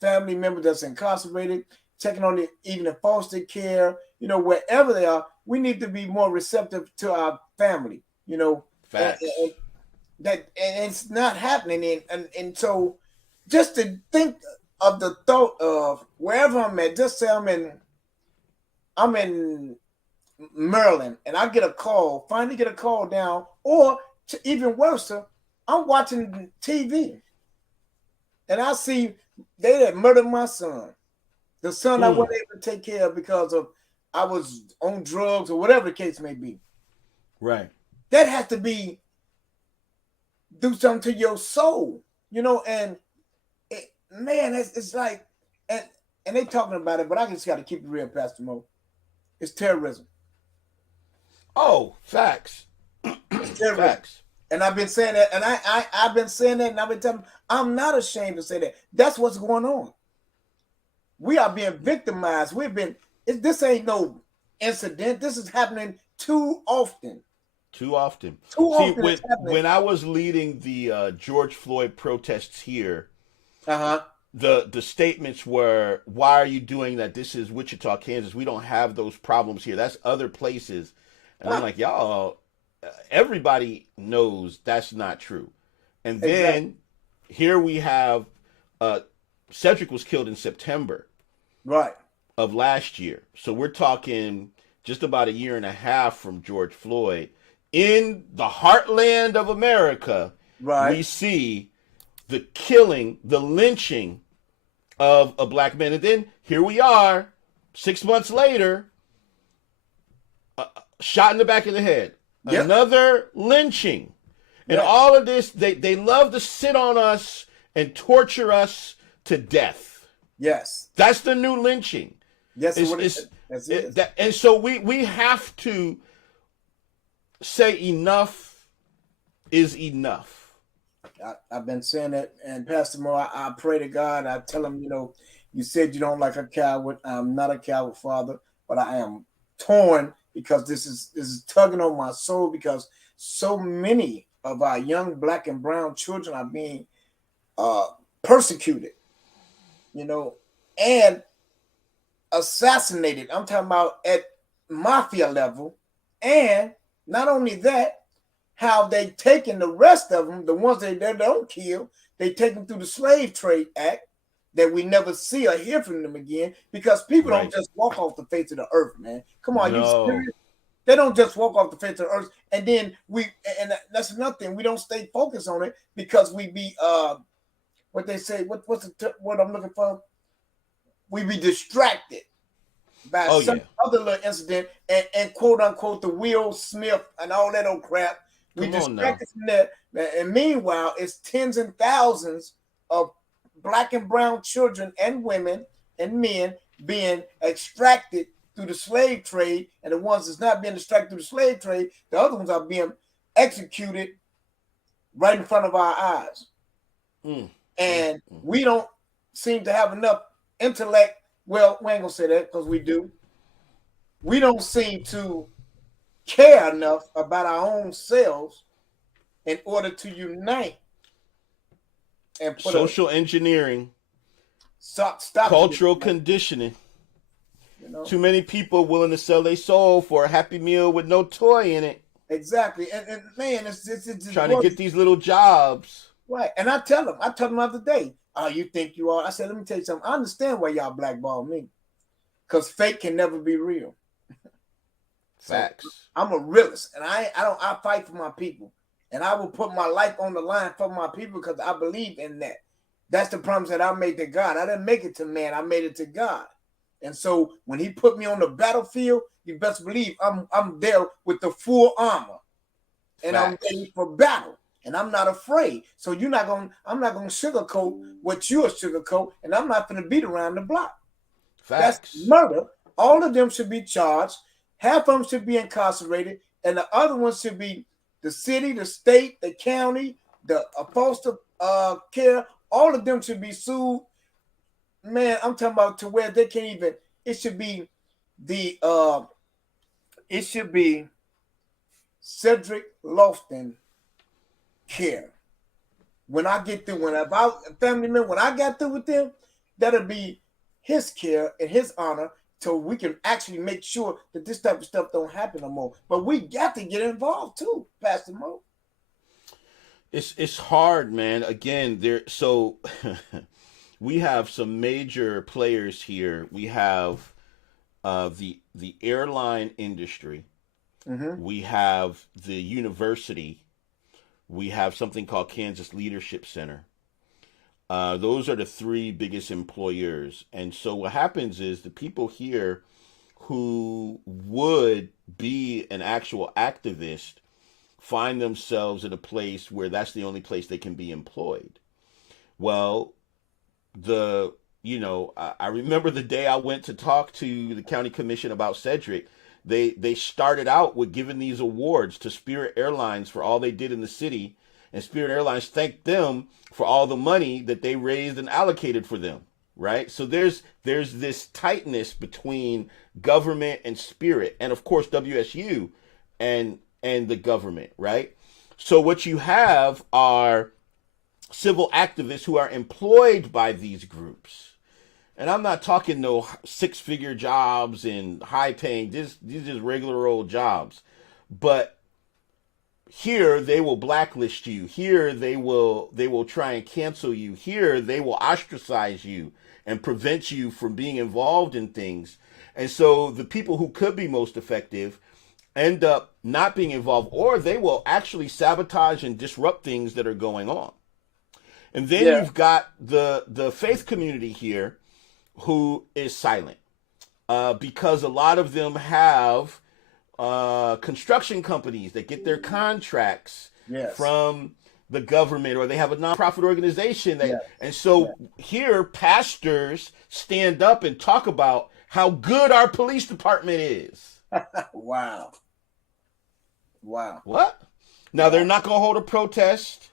family member that's incarcerated, checking on even in foster care, wherever they are. We need to be more receptive to our family, Facts. And it's not happening. And so just to think of the thought of wherever I'm at, just say I'm in Maryland and I finally get a call down, or even worse, I'm watching TV and I see they had murdered my son. The son I wasn't able to take care of because of I was on drugs or whatever the case may be. Right. That has to do something to your soul, and it's like, and they talking about it, but I just got to keep it real, Pastor Mo. It's terrorism. Oh, facts. It's terrorism. Facts. And I've been saying that, and I've been saying that, and I've been telling them, I'm not ashamed to say that. That's what's going on. We are being victimized. This ain't no incident. This is happening too often. Too often. See, when I was leading the George Floyd protests here, the statements were, "Why are you doing that? This is Wichita, Kansas. We don't have those problems here. That's other places." And I'm like, y'all, everybody knows that's not true. And then here we have Cedric was killed in September, right, of last year. So we're talking just about a year and a half from George Floyd. In the heartland of America, we see the killing, the lynching of a black man. And then here we are, 6 months later, shot in the back of the head. Yep. Another lynching. And all of this, they love to sit on us and torture us to death. Yes. That's the new lynching. Yes, and so we have to say enough is enough. I've been saying that, and Pastor Moore, I pray to God. I tell him, you said you don't like a coward. I'm not a coward, Father. but I am torn because this is tugging on my soul because so many of our young black and brown children are being persecuted, and assassinated. I'm talking about at mafia level. And not only that, how they taken the rest of them, the ones that they don't kill, they take them through the Slave Trade Act that we never see or hear from them again because people don't just walk off the face of the earth, man. Come on, you serious? They don't just walk off the face of the earth. And then that's another thing. We don't stay focused on it because we be, what they say, what's what I'm looking for? We be distracted by some other little incident and quote unquote the Will Smith and all that old crap. We distracted from that. And meanwhile, it's tens and thousands of black and brown children and women and men being extracted through the slave trade. And the ones that's not being extracted through the slave trade, the other ones are being executed right in front of our eyes. And we don't seem to have enough intellect. Well, we ain't gonna say that because we do. We don't seem to care enough about our own selves in order to unite and put social engineering, stop cultural conditioning. Too many people willing to sell their soul for a Happy Meal with no toy in it. Exactly, and man, it's trying to get these little jobs. Right, and I tell them the other day, oh, you think you are? I said, let me tell you something. I understand why y'all blackball me, because fake can never be real. Facts. So I'm a realist, and I fight for my people, and I will put my life on the line for my people because I believe in that. That's the promise that I made to God. I didn't make it to man. I made it to God. And so when he put me on the battlefield, you best believe I'm there with the full armor, and I'm ready for battle. And I'm not afraid. So I'm not gonna sugarcoat what you're sugarcoat, and I'm not gonna beat around the block. Facts. That's murder. All of them should be charged. Half of them should be incarcerated, and the other ones should be the city, the state, the county, the foster care. All of them should be sued. Man, I'm talking about to where they can't even. It should be Cedric Lofton care. When I get through, when I got through with them, that'll be his care and his honor, so we can actually make sure that this type of stuff don't happen no more. But we got to get involved too, Pastor Mo. It's hard, man. Again, we have some major players here. We have the airline industry. Mm-hmm. We have the university. We have something called Kansas Leadership Center. Those are the three biggest employers. And so what happens is the people here who would be an actual activist find themselves in a place where that's the only place they can be employed. Well, I remember the day I went to talk to the county commission about Cedric. They started out with giving these awards to Spirit Airlines for all they did in the city, and Spirit Airlines thanked them for all the money that they raised and allocated for them, right? So there's this tightness between government and Spirit, and of course WSU and the government, right? So what you have are civil activists who are employed by these groups. And I'm not talking no six-figure jobs and high-paying. These are just regular old jobs. But here they will blacklist you. Here they will try and cancel you. Here they will ostracize you and prevent you from being involved in things. And so the people who could be most effective end up not being involved, or they will actually sabotage and disrupt things that are going on. And then you've got the faith community here, who is silent because a lot of them have construction companies that get their contracts from the government, or they have a nonprofit organization and so here pastors stand up and talk about how good our police department is. Wow. What? Now they're not going to hold a protest.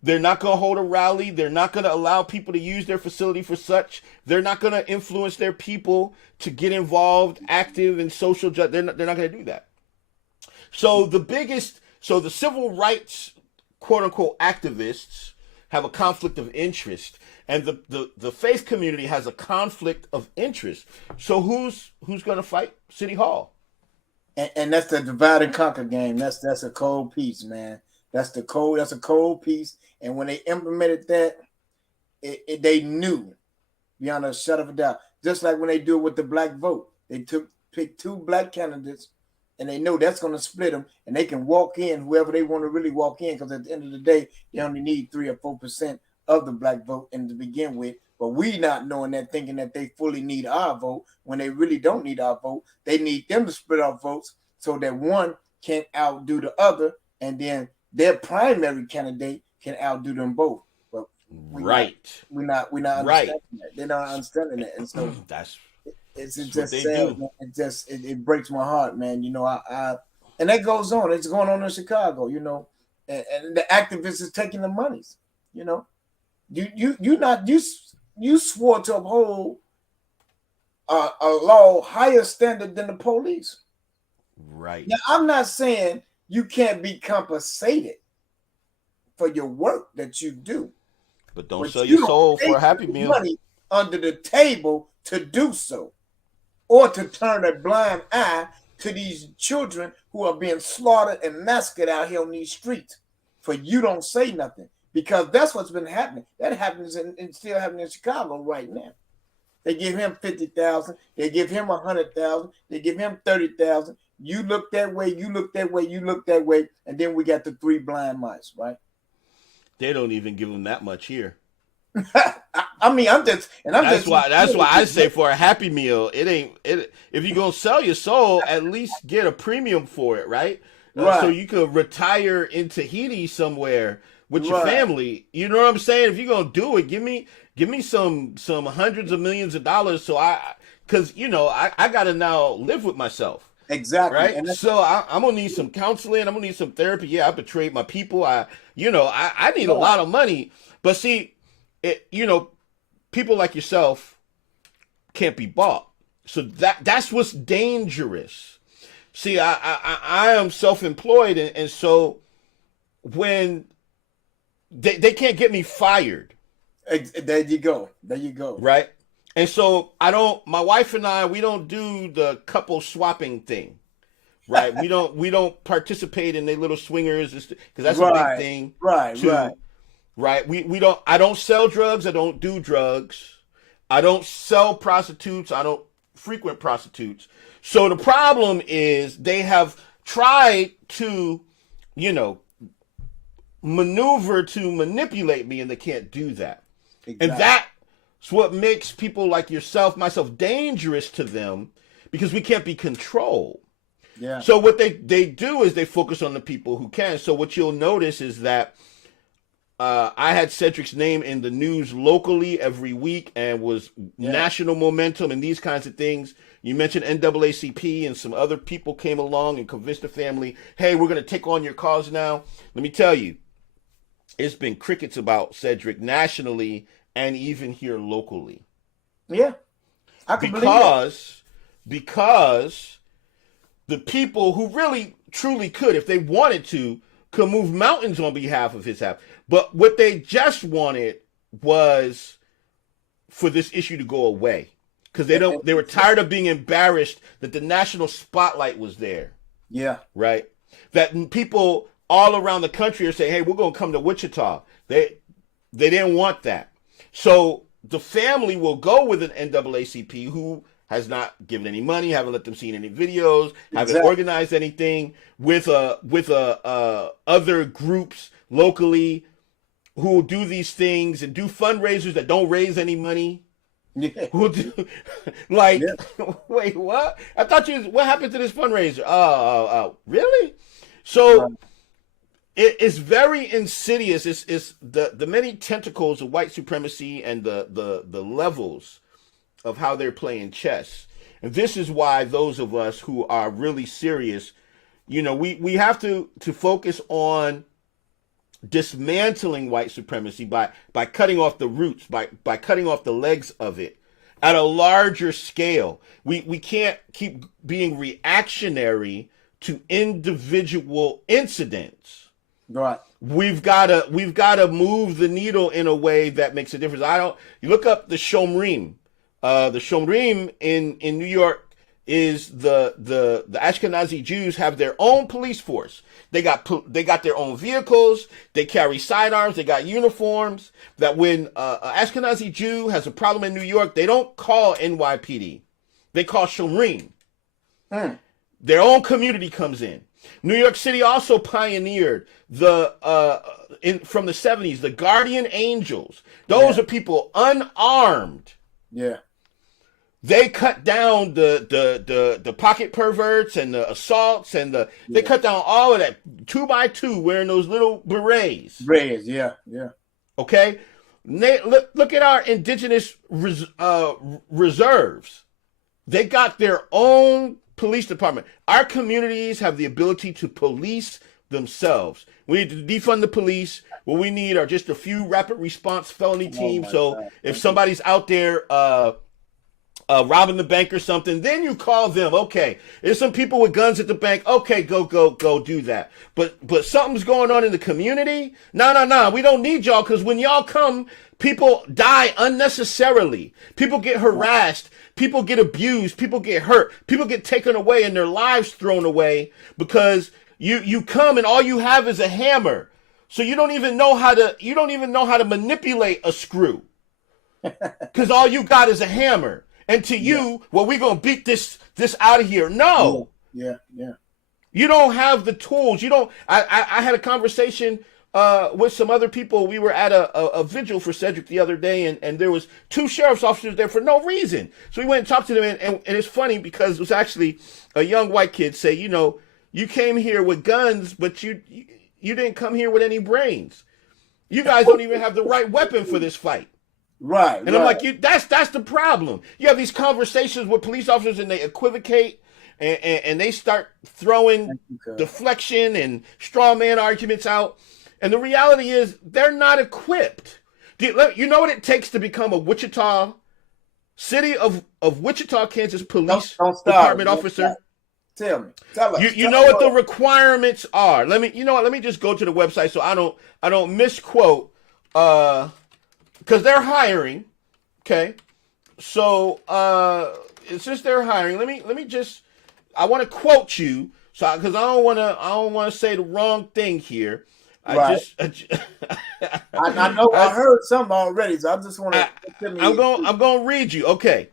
They're not going to hold a rally. They're not going to allow people to use their facility for such. They're not going to influence their people to get involved, active in social justice. They're not going to do that. So the civil rights, quote unquote, activists have a conflict of interest, and the faith community has a conflict of interest. So who's going to fight City Hall? And that's the divide and conquer game. That's a cold piece, man. That's a cold piece. And when they implemented that, they knew beyond a shadow of a doubt. Just like when they do it with the black vote, they picked 2 black candidates, and they know that's going to split them, and they can walk in whoever they want to really walk in, because at the end of the day, they only need 3 or 4% of the black vote to begin with. But we not knowing that, thinking that they fully need our vote when they really don't need our vote. They need them to split our votes so that one can't outdo the other, and then their primary candidate can outdo them both. But we're not understanding that. They're not understanding that, and so it's just sad. It breaks my heart, man. You know, and that goes on. It's going on in Chicago. You know, and the activists is taking the monies. You know, you swore to uphold a law higher standard than the police. Right. Now, I'm not saying you can't be compensated for your work that you do, but don't sell your soul for a Happy Meal. Money under the table to do so, or to turn a blind eye to these children who are being slaughtered and massacred out here on these streets. For you don't say nothing, because that's what's been happening. That happens and still happening in Chicago right now. They give him 50,000. They give him 100,000. They give him 30,000. You look that way. You look that way. You look that way, and then we got the 3 blind mice, right? They don't even give them that much here. I mean, that's why I say for a Happy Meal, if you're gonna sell your soul, at least get a premium for it, right? Right. So you could retire in Tahiti somewhere with your family. You know what I'm saying? If you're gonna do it, give me some hundreds of millions of dollars, so because I gotta now live with myself. Exactly. Right. And so I'm gonna need some counseling. I'm gonna need some therapy. Yeah, I betrayed my people. I need a lot of money. But see, people like yourself can't be bought. So that's what's dangerous. See, I am self-employed, and so when they can't get me fired. There you go. Right. And so my wife and I, we don't do the couple swapping thing, right? we don't participate in their little swingers, because that's a big thing. Right. I don't sell drugs. I don't do drugs. I don't sell prostitutes. I don't frequent prostitutes. So the problem is they have tried to, maneuver to manipulate me, and they can't do that. Exactly. And that's what makes people like myself, dangerous to them, because we can't be controlled. Yeah. So what they do is they focus on the people who can. So what you'll notice is that I had Cedric's name in the news locally every week, and was national momentum and these kinds of things. You mentioned NAACP, and some other people came along and convinced the family, hey, we're going to take on your cause now. Let me tell you, it's been crickets about Cedric nationally and even here locally. Yeah. I can believe that. Because the people who really, truly could, if they wanted to, could move mountains on behalf of his house. But what they just wanted was for this issue to go away. Because they were tired of being embarrassed that the national spotlight was there. Yeah. Right? That people all around the country are saying, hey, we're going to come to Wichita. They didn't want that. So the family will go with an NAACP who has not given any money, haven't let them see any videos, haven't organized anything, with other groups locally who will do these things and do fundraisers that don't raise any money. Yeah. Who do, wait, what? I thought what happened to this fundraiser? Really? So it's very insidious. It's the many tentacles of white supremacy and the levels of how they're playing chess. And this is why those of us who are really serious, we have to focus on dismantling white supremacy by cutting off the roots, by cutting off the legs of it at a larger scale. We can't keep being reactionary to individual incidents. Right. We've got to move the needle in a way that makes a difference. You look up the Shomrim. The Shomrim in New York is the Ashkenazi Jews have their own police force. They got their own vehicles. They carry sidearms. They got uniforms. That when an Ashkenazi Jew has a problem in New York, they don't call NYPD. They call Shomrim. Their own community comes in. New York City also pioneered from the 70s, the Guardian Angels. Those are people unarmed. Yeah. They cut down the pocket perverts and the assaults and they cut down all of that 2 by 2 wearing those little berets. Berets, yeah. Okay, look at our indigenous reserves. They got their own police department. Our communities have the ability to police themselves. We need to defund the police. What we need are just a few rapid response felony teams. So if somebody's out there robbing the bank or something, then you call them. Okay, there's some people with guns at the bank. Okay, go do that. But something's going on in the community. No, we don't need y'all, because when y'all come, people die unnecessarily. People get harassed. People get abused. People get hurt. People get taken away and their lives thrown away because you come and all you have is a hammer. So you don't even know how to manipulate a screw, because all you got is a hammer. And to you, well, we're going to beat this out of here. No. Yeah. You don't have the tools. You don't. I had a conversation with some other people. We were at a vigil for Cedric the other day, and there was 2 sheriff's officers there for no reason. So we went and talked to them, and it's funny because it was actually a young white kid say, you came here with guns, but you didn't come here with any brains. You guys don't even have the right weapon for this fight. Right. And I'm like, that's the problem. You have these conversations with police officers and they equivocate and they start throwing deflection and straw man arguments out. And the reality is they're not equipped. You know what it takes to become a Wichita, city of Wichita, Kansas police department officer? Tell us. You know what the requirements are. Let me just go to the website so I don't misquote, because they're hiring. Okay. So since they're hiring, let me just, I want to quote you, so because I don't want to say the wrong thing here. Right. I know I heard something already, so I just want to. I'm going to read you. Okay.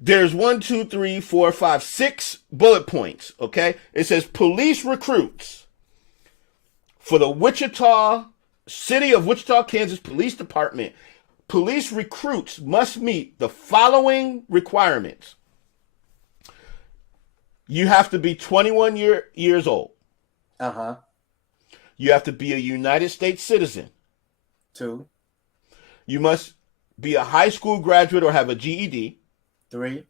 There's 1, 2, 3, 4, 5, 6 bullet points. Okay. It says police recruits for the City of Wichita, Kansas Police Department. Police recruits must meet the following requirements. You have to be 21 years old. Uh-huh. You have to be a United States citizen. 2. You must be a high school graduate or have a GED. 3.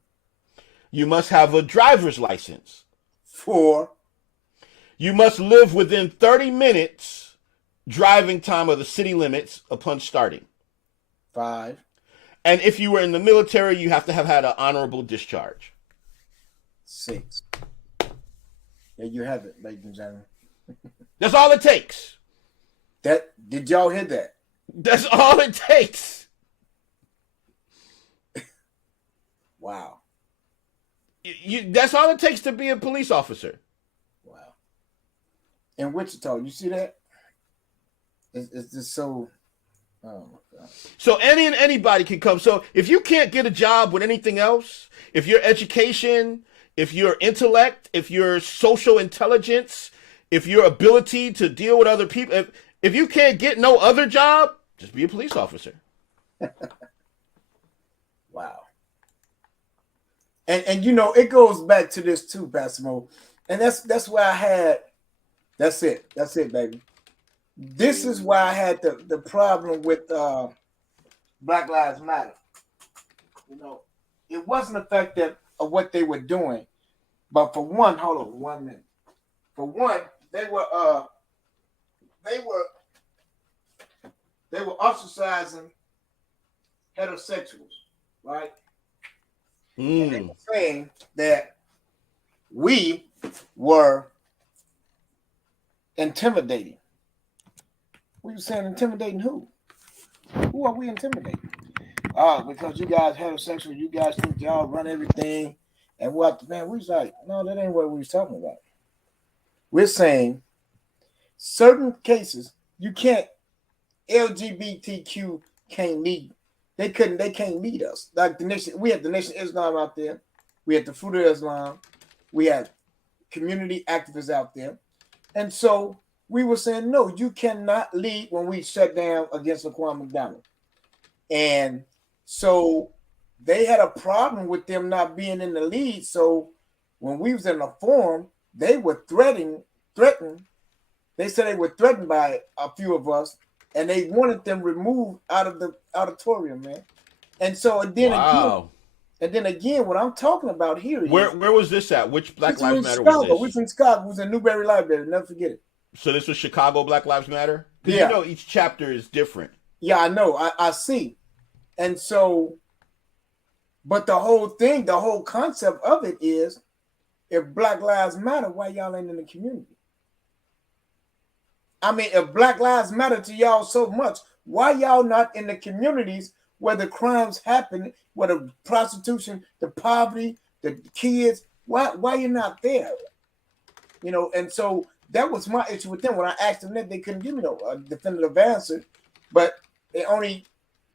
You must have a driver's license. 4. You must live within 30 minutes driving time of the city limits upon starting. 5. And if you were in the military, you have to have had an honorable discharge. 6. There you have it, ladies and gentlemen. That's all it takes. Did y'all hear that? That's all it takes. Wow. That's all it takes to be a police officer. Wow. In Wichita, you see that? It's just so. Oh my God. So anybody can come. So if you can't get a job with anything else, if your education, if your intellect, if your social intelligence, if your ability to deal with other people, if you can't get no other job, just be a police officer. Wow. And it goes back to this too, Pastor Mo. And that's why I had, that's it, baby. This is why I had the problem with Black Lives Matter. It wasn't the fact of what they were doing, but for one, hold on 1 minute. For one, they they were ostracizing heterosexuals, right? And they were saying that we were intimidating. We were saying intimidating who? Who are we intimidating? Because you guys heterosexual, you guys think y'all run everything. And what, man, we was like, no, that ain't what we was talking about. We're saying certain cases, you can't, LGBTQ can't lead. They can't lead us. Like we had the Nation of Islam out there. We had the Fruit of Islam. We had community activists out there. And so we were saying, no, you cannot lead when we shut down against Laquan McDonald. And so they had a problem with them not being in the lead. So when we was in the forum, they were threatened. They said they were threatened by a few of us, and they wanted them removed out of the auditorium, man. And so then again, what I'm talking about here is where was this at? Which Black Lives Matter was this? We was in Chicago. We was in Newberry Library. Never forget it. So this was Chicago Black Lives Matter? Because you know each chapter is different. Yeah, I know. I see. And so, but the whole thing, the whole concept of it is, if Black Lives Matter, why y'all ain't in the community? I mean, if Black Lives Matter to y'all so much, why y'all not in the communities where the crimes happen, where the prostitution, the poverty, the kids, why you're not there? You know, and so that was my issue with them. When I asked them that, they couldn't give me no definitive answer, but they only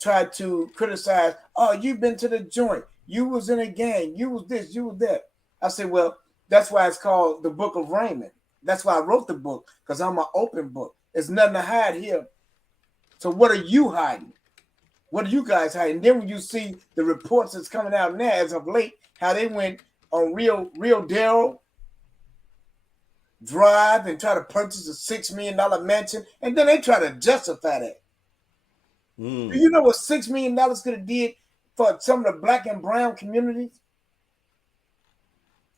tried to criticize, oh, you've been to the joint, you was in a gang, you was this, you was that. I said, well, that's why it's called the Book of Raymond. That's why I wrote the book, because I'm an open book. There's nothing to hide here. So what are you hiding? What are you guys hiding? And then when you see the reports that's coming out now as of late, how they went on Real Daryl Drive and try to purchase a $6 million mansion, and then they try to justify that. Do you know what $6 million could have did for some of the Black and brown communities?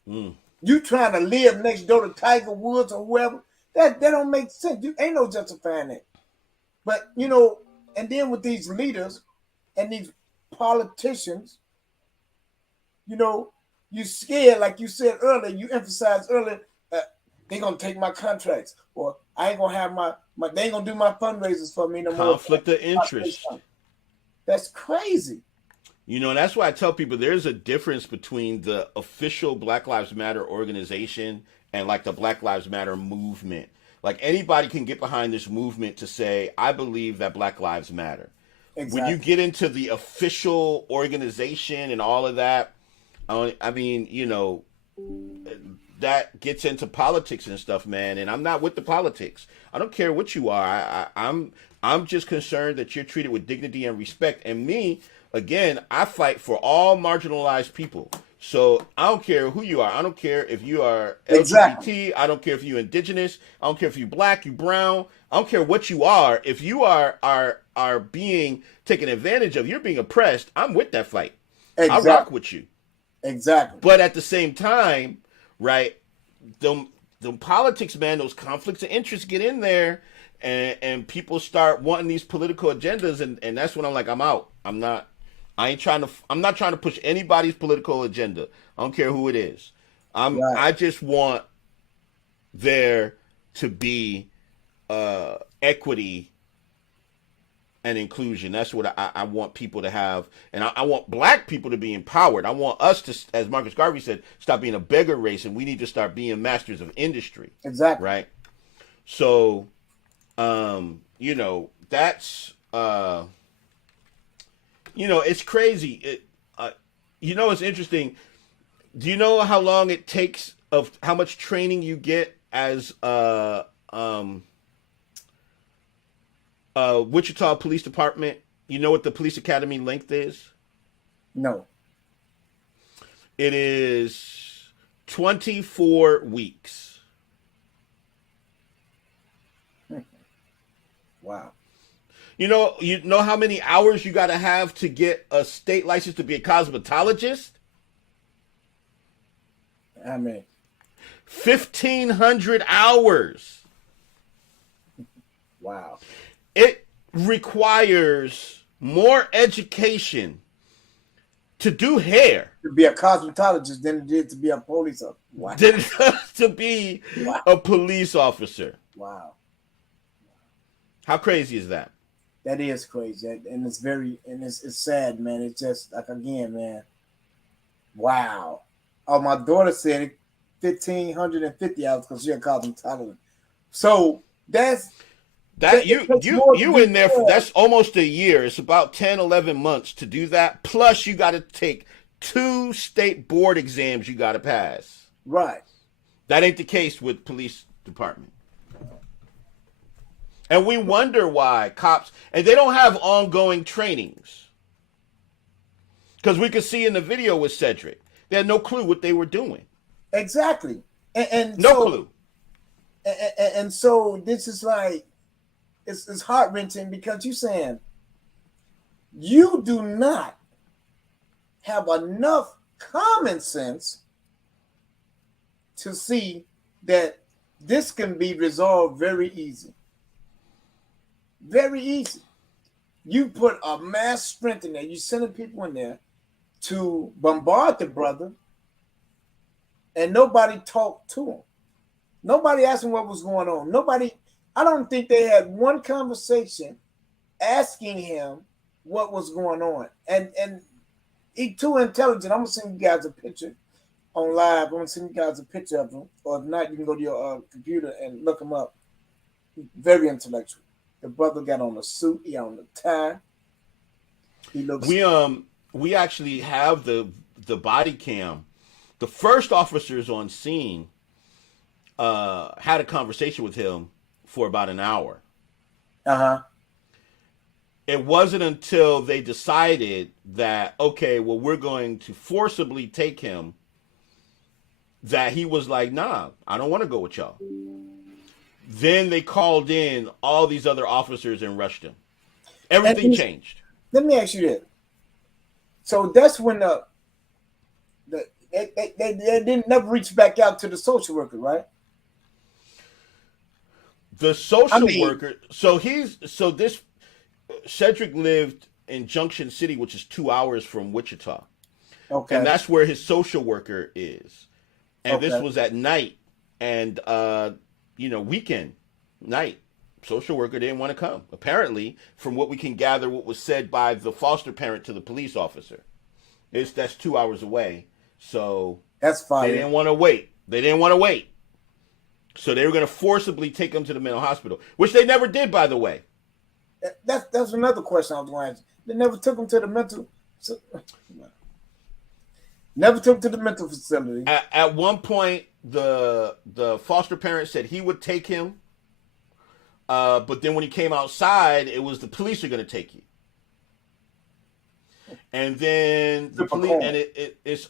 You trying to live next door to Tiger Woods or whoever? That don't make sense. You ain't no justifying that. But you know, and then with these leaders and these politicians, you know, you scared, like you said earlier, you emphasized earlier, they're gonna take my contracts, or I ain't gonna have my they ain't gonna do my fundraisers for me no more. Conflict of interest. That's crazy. You know, and that's why I tell people there's a difference between the official Black Lives Matter organization and like the Black Lives Matter movement. Like anybody can get behind this movement to say, I believe that Black Lives Matter. Exactly. When you get into the official organization and all of that, I mean, you know, that gets into politics and stuff, man. And I'm not with the politics. I don't care what you are. I'm just concerned that you're treated with dignity and respect. And me, again, I fight for all marginalized people. So I don't care who you are. I don't care if you are LGBT. Exactly. I don't care if you're indigenous. I don't care if you're black, you brown. I don't care what you are. If you are being taken advantage of, you're being oppressed, I'm with that fight. Exactly. I rock with you. Exactly. But at the same time, right, the politics, man, those conflicts of interest get in there, and people start wanting these political agendas, and that's when I'm like, I'm out. I'm not trying to push anybody's political agenda. I don't care who it is. I just want there to be equity and inclusion. That's what I want people to have. And I want black people to be empowered. I want us to, as Marcus Garvey said, stop being a beggar race, and we need to start being masters of industry. Exactly. Right? So, you know, that's, you know, it's crazy. You know, it's interesting. Do you know how long it takes of how much training you get as Wichita Police Department? You know what the police academy length is? No. It is 24 weeks. Wow. You know how many hours you got to have to get a state license to be a cosmetologist? How many? 1,500 hours. Wow. It requires more education to do hair. To be a cosmetologist than it did to be a police officer. Wow. Than it does to be a police officer. Wow. How crazy is that? That is crazy. And it's it's sad, man. It's just like, again, man. Wow. Oh, my daughter said 1,550 hours because she's a cosmetologist. So that's you in there for, that's almost a year. It's about 10, 11 months to do that. Plus you got to take 2 state board exams you got to pass. Right. That ain't the case with police department. And we wonder why cops, and they don't have ongoing trainings. Because we could see in the video with Cedric, they had no clue what they were doing. Exactly. And no clue. And so this is like, it's heart-wrenching because you're saying you do not have enough common sense to see that this can be resolved very easy. Very easy. You put a mass strength in there. You sending people in there to bombard the brother, and nobody talked to him. Nobody asked him what was going on. I don't think they had one conversation asking him what was going on. And he's too intelligent. I'm gonna send you guys a picture on live. I'm gonna send you guys a picture of him, or if not, you can go to your computer and look him up. He's very intellectual. The brother got on a suit, he on the tie. He looks. We actually have the body cam. The first officers on scene had a conversation with him for about an hour. It wasn't until they decided that, okay, well, we're going to forcibly take him, that he was like, nah, I don't want to go with y'all. Then they called in all these other officers and rushed him. Everything changed. Let me ask you this. So that's when they didn't never reach back out to the social worker, right? The social worker. So this Cedric lived in Junction City, which is 2 hours from Wichita. Okay. And that's where his social worker is. And this was at night and weekend night. Social worker didn't want to come. Apparently, from what we can gather, what was said by the foster parent to the police officer, that's 2 hours away. So that's fine. They didn't want to wait. So they were going to forcibly take him to the mental hospital, which they never did, by the way. That's another question I was going to ask. They never took him to the mental. Never took him to the mental facility. At one point, the foster parent said he would take him, but then when he came outside, it was the police are going to take you. And then the police, and it's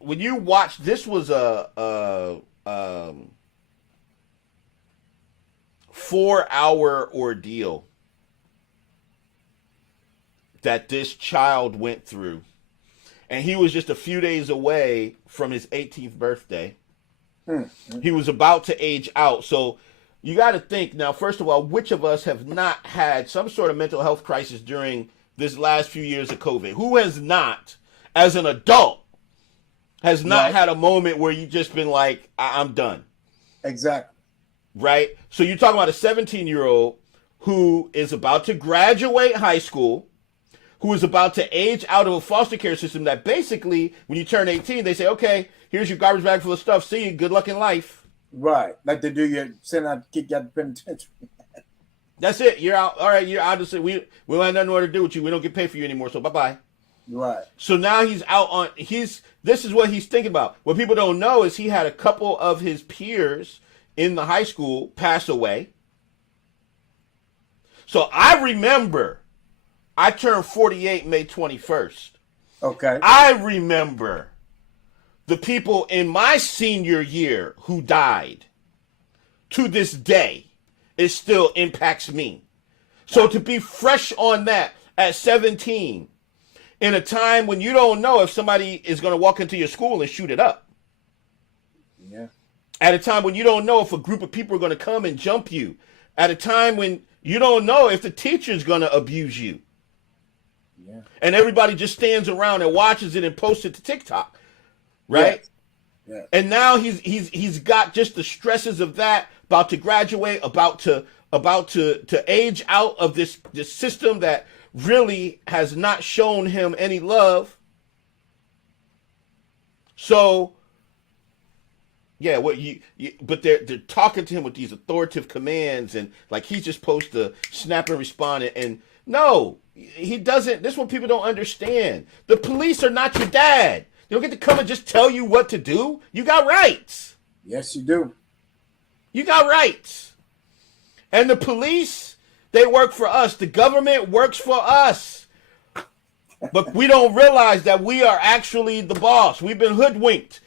when you watch, this was a 4-hour ordeal that this child went through. And he was just a few days away from his 18th birthday. He was about to age out. So you got to think now, first of all, which of us have not had some sort of mental health crisis during this last few years of COVID? Who has not, as an adult, has not had a moment where you just been like, I'm done? Exactly. Right? So you're talking about a 17-year-old who is about to graduate high school, who is about to age out of a foster care system that basically, when you turn 18, they say, okay, here's your garbage bag full of stuff. See you. Good luck in life. Right. Like they do you send out, kick you out the penitentiary. That's it. You're out. All right. You're out. We don't have nothing more to do with you. We don't get paid for you anymore. So bye-bye. Right. So now he's out on, this is what he's thinking about. What people don't know is he had a couple of his peers in the high school pass away. So I remember, I turned 48 May 21st. Okay. I remember the people in my senior year who died. To this day, it still impacts me. So to be fresh on that at 17, in a time when you don't know if somebody is going to walk into your school and shoot it up. Yeah. At a time when you don't know if a group of people are going to come and jump you. At a time when you don't know if the teacher's going to abuse you. Yeah. And everybody just stands around and watches it and posts it to TikTok. Right? Yeah. Yeah. And now he's got just the stresses of that, about to graduate, about to age out of this system that really has not shown him any love. So yeah, but they're talking to him with these authoritative commands, and like he's just supposed to snap and respond. And no, he doesn't. This is what people don't understand. The police are not your dad. They don't get to come and just tell you what to do. You got rights. Yes, you do. You got rights. And the police, they work for us. The government works for us. But we don't realize that we are actually the boss. We've been hoodwinked.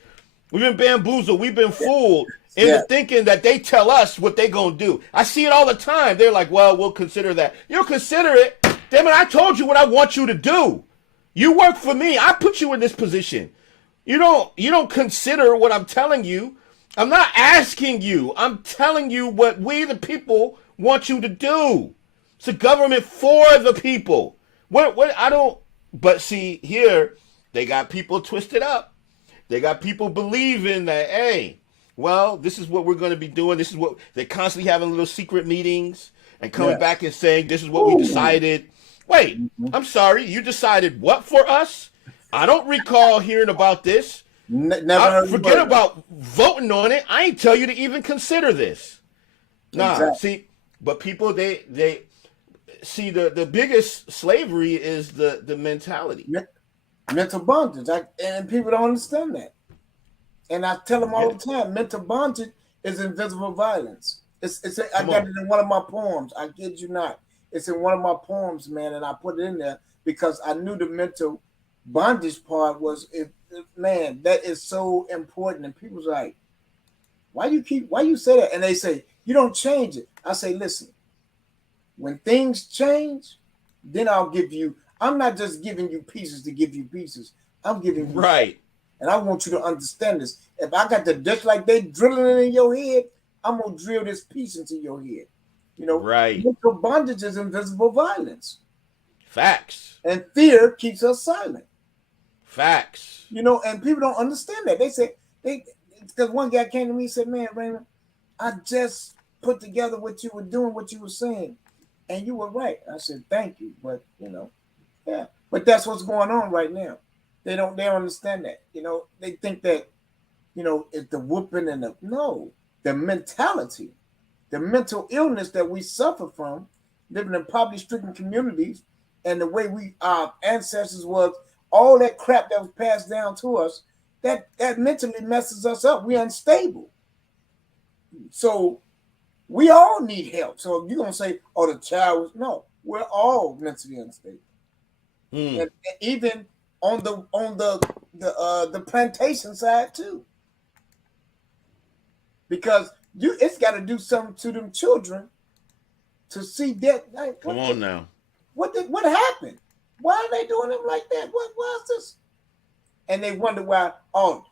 We've been bamboozled. We've been fooled into thinking that they tell us what they're going to do. I see it all the time. They're like, well, we'll consider that. You'll consider it. Damn it, I told you what I want you to do. You work for me. I put you in this position. You don't consider what I'm telling you. I'm not asking you. I'm telling you what we, the people, want you to do. It's a government for the people. But see, here, they got people twisted up. They got people believing that, hey, well, this is what we're going to be doing. This is what they're constantly having little secret meetings and coming back and saying, this is what we decided. Wait, I'm sorry. You decided what for us? I don't recall hearing about this. Never forget about voting on it. I ain't tell you to even consider this. Nah, exactly. See, but people, they see the biggest slavery is the mentality. Mental bondage, and people don't understand that. And I tell them all the time, mental bondage is invisible violence. I got it in one of my poems. I kid you not. It's in one of my poems, man, and I put it in there because I knew the mental bondage part was, man, that is so important. And people's like, why you say that? And they say, you don't change it. I say, listen, when things change, then I'll give you. I'm not just giving you pieces to give you pieces. I'm giving you right. And I want you to understand this. If I got just like they drilling it in your head, I'm gonna drill this piece into your head. You know, right? Mental bondage is invisible violence. Facts. And fear keeps us silent. Facts. You know, and people don't understand that. They say because one guy came to me and said, "Man, Raymond, I just put together what you were doing, what you were saying, and you were right." I said, "Thank you," but you know. Yeah, but that's what's going on right now. They don't understand that. You know, they think that, you know, it's the whooping and the mentality, the mental illness that we suffer from living in poverty-stricken communities, and the way our ancestors was, all that crap that was passed down to us, that mentally messes us up. We're unstable. So we all need help. So you're gonna say, "Oh, the child was," no, we're all mentally unstable. And even on the plantation side too, because it's got to do something to them children to see that. Like, come on now, what happened? Why are they doing them like that? What was this? And they wonder why. Oh,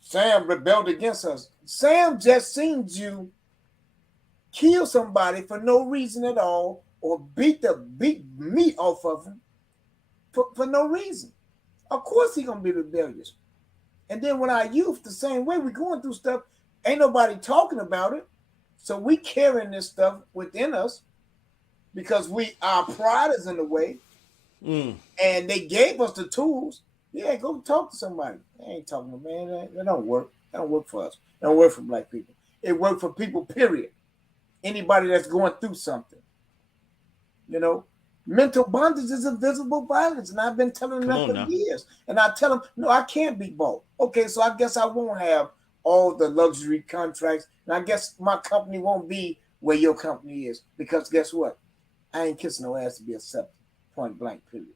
Sam rebelled against us. Sam just seen you kill somebody for no reason at all, or beat meat off of him. For no reason. Of course he's gonna be rebellious. And then when our youth, the same way, we're going through stuff, ain't nobody talking about it. So we carrying this stuff within us because our pride is in the way. And they gave us the tools. Yeah, go talk to somebody. They ain't talking to man. That don't work. That don't work for us. It don't work for black people. It worked for people, period. Anybody that's going through something. You know? Mental bondage is invisible violence, and I've been telling them for years. And I tell them, no, I can't be both. Okay, so I guess I won't have all the luxury contracts, and I guess my company won't be where your company is, because guess what? I ain't kissing no ass to be accepted. Point blank, period.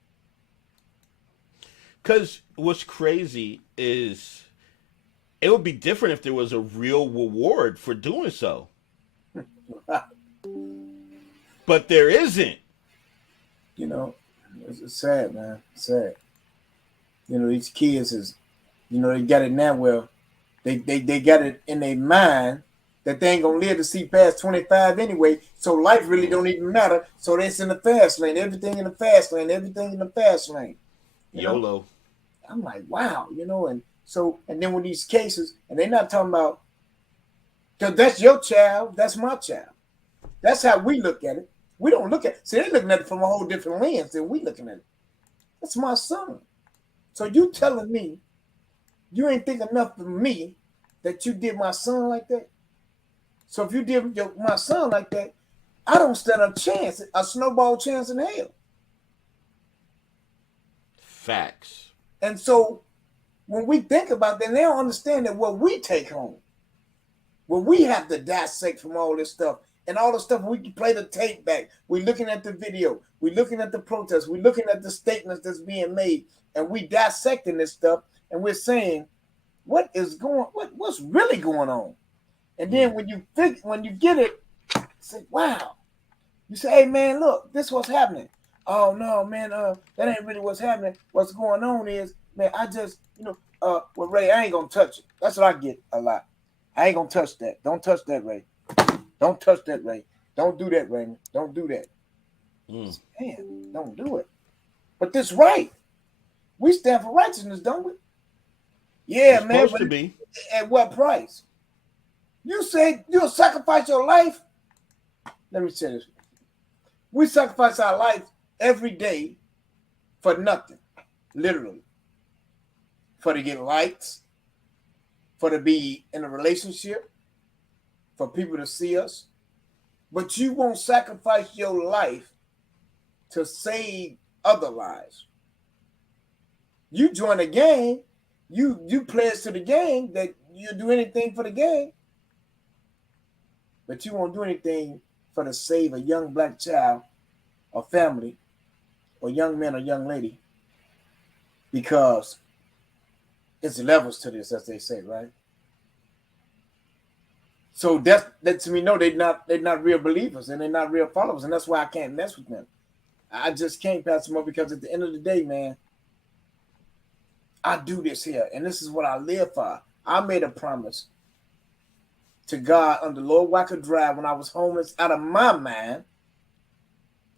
Because what's crazy is it would be different if there was a real reward for doing so. But there isn't. You know, it's sad, man. It's sad. You know, these kids they got it now where They got it in their mind that they ain't gonna live to see past 25 anyway. So life really don't even matter. So that's in the fast lane. Everything in the fast lane. Everything in the fast lane. YOLO. I'm like, wow, and so, and then with these cases, and they're not talking about, because that's your child, that's my child. That's how we look at it. We don't look at it. See, they're looking at it from a whole different lens than we looking at it. That's my son. So you telling me you ain't think enough of me that you did my son like that? So if you did my son like that, I don't stand a chance, a snowball chance in hell. Facts. And so when we think about that, they don't understand that what we take home, what we have to dissect from all this stuff, and all the stuff we can play the tape back. We're looking at the video. We're looking at the protests. We're looking at the statements that's being made, and we dissecting this stuff, and we're saying, what's really going on? And then when you get it, say, wow. You say, hey man, look, this what's happening. Oh no, man, that ain't really what's happening. What's going on is, man, I just, well, Ray, I ain't gonna touch it. That's what I get a lot. I ain't gonna touch that. Don't touch that, Ray. Don't touch that, Ray. Don't do that, Raymond. Don't do that. Man, don't do it. But this right. We stand for righteousness, don't we? Yeah, it's man. Supposed to be. At what price? You say you'll sacrifice your life? Let me say this. We sacrifice our life every day for nothing, literally. For to get likes, for to be in a relationship, for people to see us. But you won't sacrifice your life to save other lives. You join a gang, you pledge to the gang that you'll do anything for the gang, but you won't do anything for to save a young black child or family or young man or young lady, because it's levels to this, as they say, right? So that to me, no, they're not real believers and they're not real followers, and that's why I can't mess with them. I just can't pass them up, because at the end of the day, man, I do this here, and this is what I live for. I made a promise to God on the Lord Walker Drive when I was homeless out of my mind,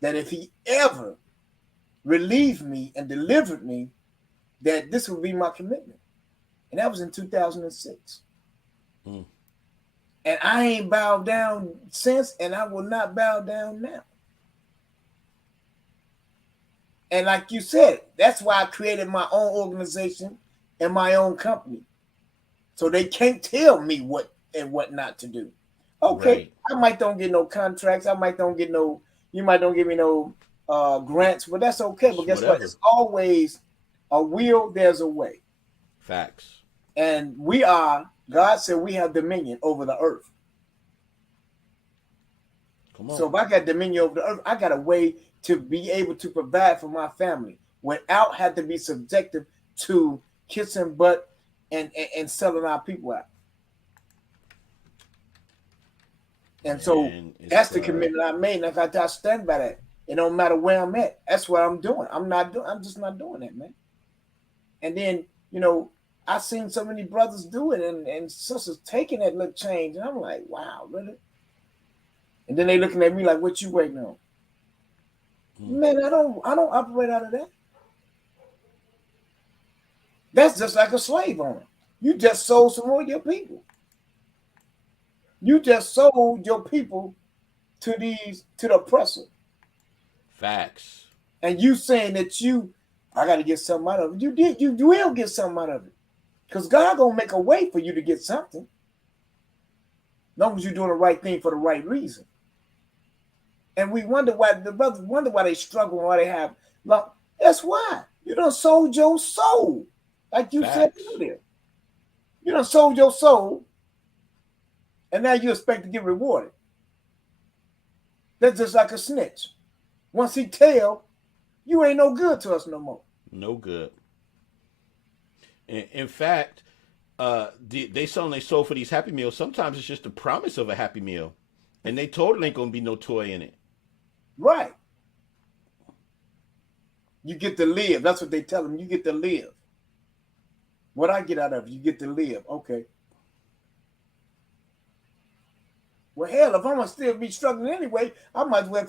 that if he ever relieved me and delivered me, that this would be my commitment. And that was in 2006. And I ain't bowed down since, and I will not bow down now. And like you said, that's why I created my own organization and my own company. So they can't tell me what and what not to do. Okay, right. I might don't get no contracts. You might don't give me no grants, but that's okay. But guess what? It's always a will, there's a way. Facts. And God said we have dominion over the earth. Come on. So if I got dominion over the earth, I got a way to be able to provide for my family without having to be subjective to kissing butt and selling our people out. And so that's the commitment I made. And I stand by that. It don't matter where I'm at. That's what I'm doing. I'm just not doing that, man. And then, I've seen so many brothers do it and sisters taking that little change. And I'm like, wow, really? And then they looking at me like, what you waiting on? Man, I don't operate out of that. That's just like a slave owner. You just sold some more of your people. You just sold your people to the oppressor. Facts. And you saying that I got to get something out of it. You will get something out of it. Because God gonna make a way for you to get something. As long as you're doing the right thing for the right reason. And we wonder why the brothers wonder why they struggle and why they have luck. That's why. You done sold your soul. Like you said earlier. You done sold your soul. And now you expect to get rewarded. That's just like a snitch. Once he tell, you ain't no good to us no more. No good. In fact, they selling their soul for these Happy Meals. Sometimes it's just the promise of a Happy Meal. And they told it ain't going to be no toy in it. Right. You get to live. That's what they tell them. You get to live. What I get out of it, you get to live. Okay. Well, hell, if I'm gonna still be struggling anyway, I might as well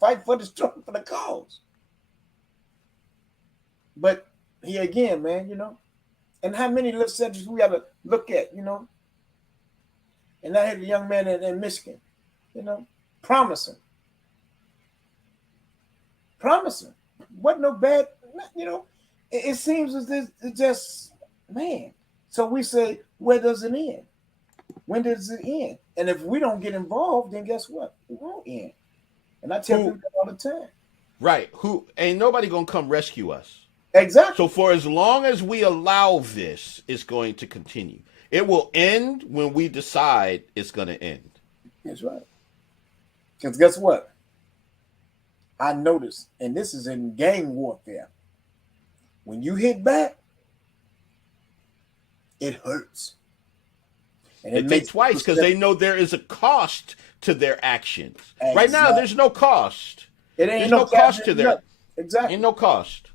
fight for the struggle for the cause. But here again, man, you know, and how many little subjects we gotta look at, you know. And I had a young man in Michigan, you know, promising. Wasn't no bad, you know. It seems as if it's just, man. So we say, where does it end? When does it end? And if we don't get involved, then guess what? It won't end. And I tell people that all the time. Right. Who ain't nobody gonna come rescue us. Exactly. So for as long as we allow this, it's going to continue. It will end when we decide it's going to end. That's right. Because guess what? I noticed, and this is in gang warfare, when you hit back, it hurts. And it makes twice because they know there is a cost to their actions. Exactly. Right now, there's no cost. There's no cost to their. Exactly. Ain't no cost.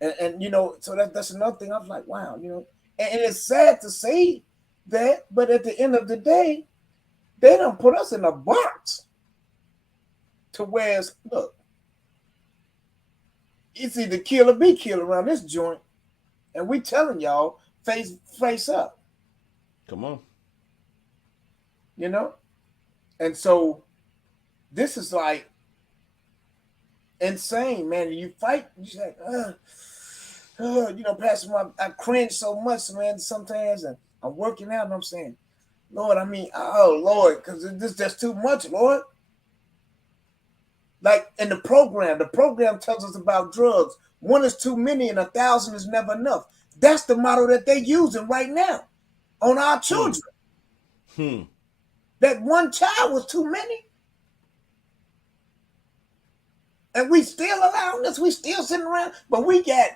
And you know, so that's another thing. I was like, wow, you know, and it's sad to say that, but at the end of the day, they don't put us in a box to where it's, look, it's either kill or be killed around this joint, and we telling y'all face up. Come on, you know, and so this is like insane, man. You fight, you like, you know, Pastor, I cringe so much, man, sometimes, and I'm working out, and I'm saying, Lord, I mean, oh, Lord, because this is just too much, Lord. Like in the program tells us about drugs. 1 is too many and 1,000 is never enough. That's the model that they're using right now on our children. That one child was too many. And we still allowing this. We still sitting around, but we got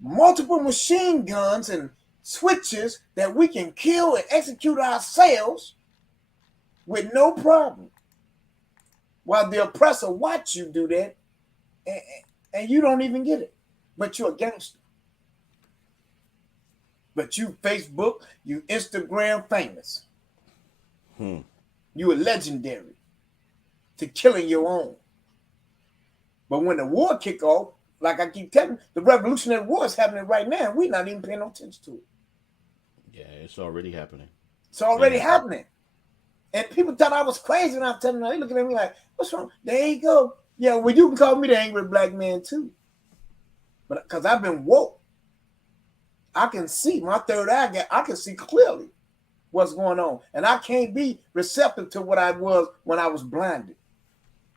multiple machine guns and switches that we can kill and execute ourselves with no problem. While the oppressor watch you do that, and you don't even get it. But you're a gangster. But you Facebook, you Instagram famous. You are legendary to killing your own. But when the war kick off, like I keep telling you, the Revolutionary War is happening right now. We're not even paying no attention to it. Yeah, it's already happening. It's already happening. And people thought I was crazy when I was telling them. They looking at me like, what's wrong? There you go. Yeah, well, you can call me the angry black man too. But because I've been woke. I can see my third eye. I can see clearly what's going on. And I can't be receptive to what I was when I was blinded.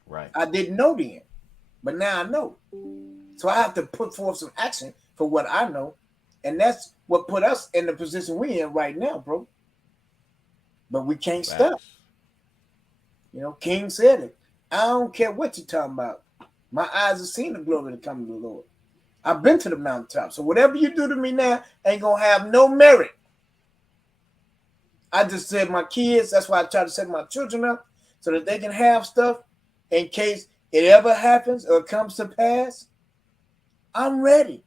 Right. I didn't know then. But now I know. So I have to put forth some action for what I know. And that's what put us in the position we're in right now, bro. But we can't stop. You know, King said it. I don't care what you're talking about. My eyes have seen the glory to come to the Lord. I've been to the mountaintop. So whatever you do to me now ain't going to have no merit. I just said my kids, that's why I try to set my children up so that they can have stuff in case it ever happens or comes to pass. I'm ready.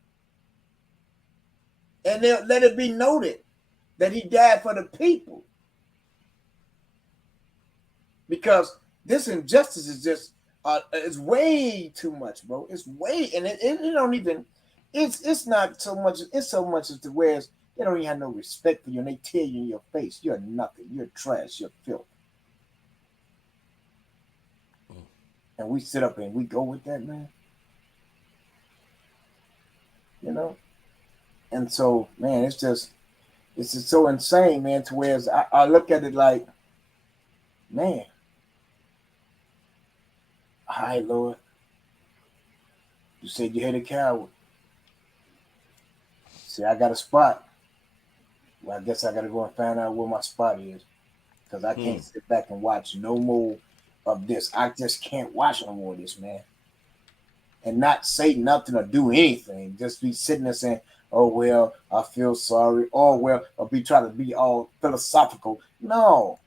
And they'll let it be noted that he died for the people. Because this injustice is just, it's way too much, bro. It's way, and it don't even, it's not so much, it's so much as to where they don't even have no respect for you, and they tell you in your face, you're nothing, you're trash, you're filth. And we sit up and we go with that, man. You know? And so, man, it's just so insane, man, to where I look at it like, man, hi, Lord. You said you hate a coward. See, I got a spot. Well, I guess I got to go and find out where my spot is. Because I can't sit back and watch no more of this. I just can't watch no more of this, man. And not say nothing or do anything. Just be sitting there saying, oh, well, I feel sorry. Oh, well, or be trying to be all philosophical. No.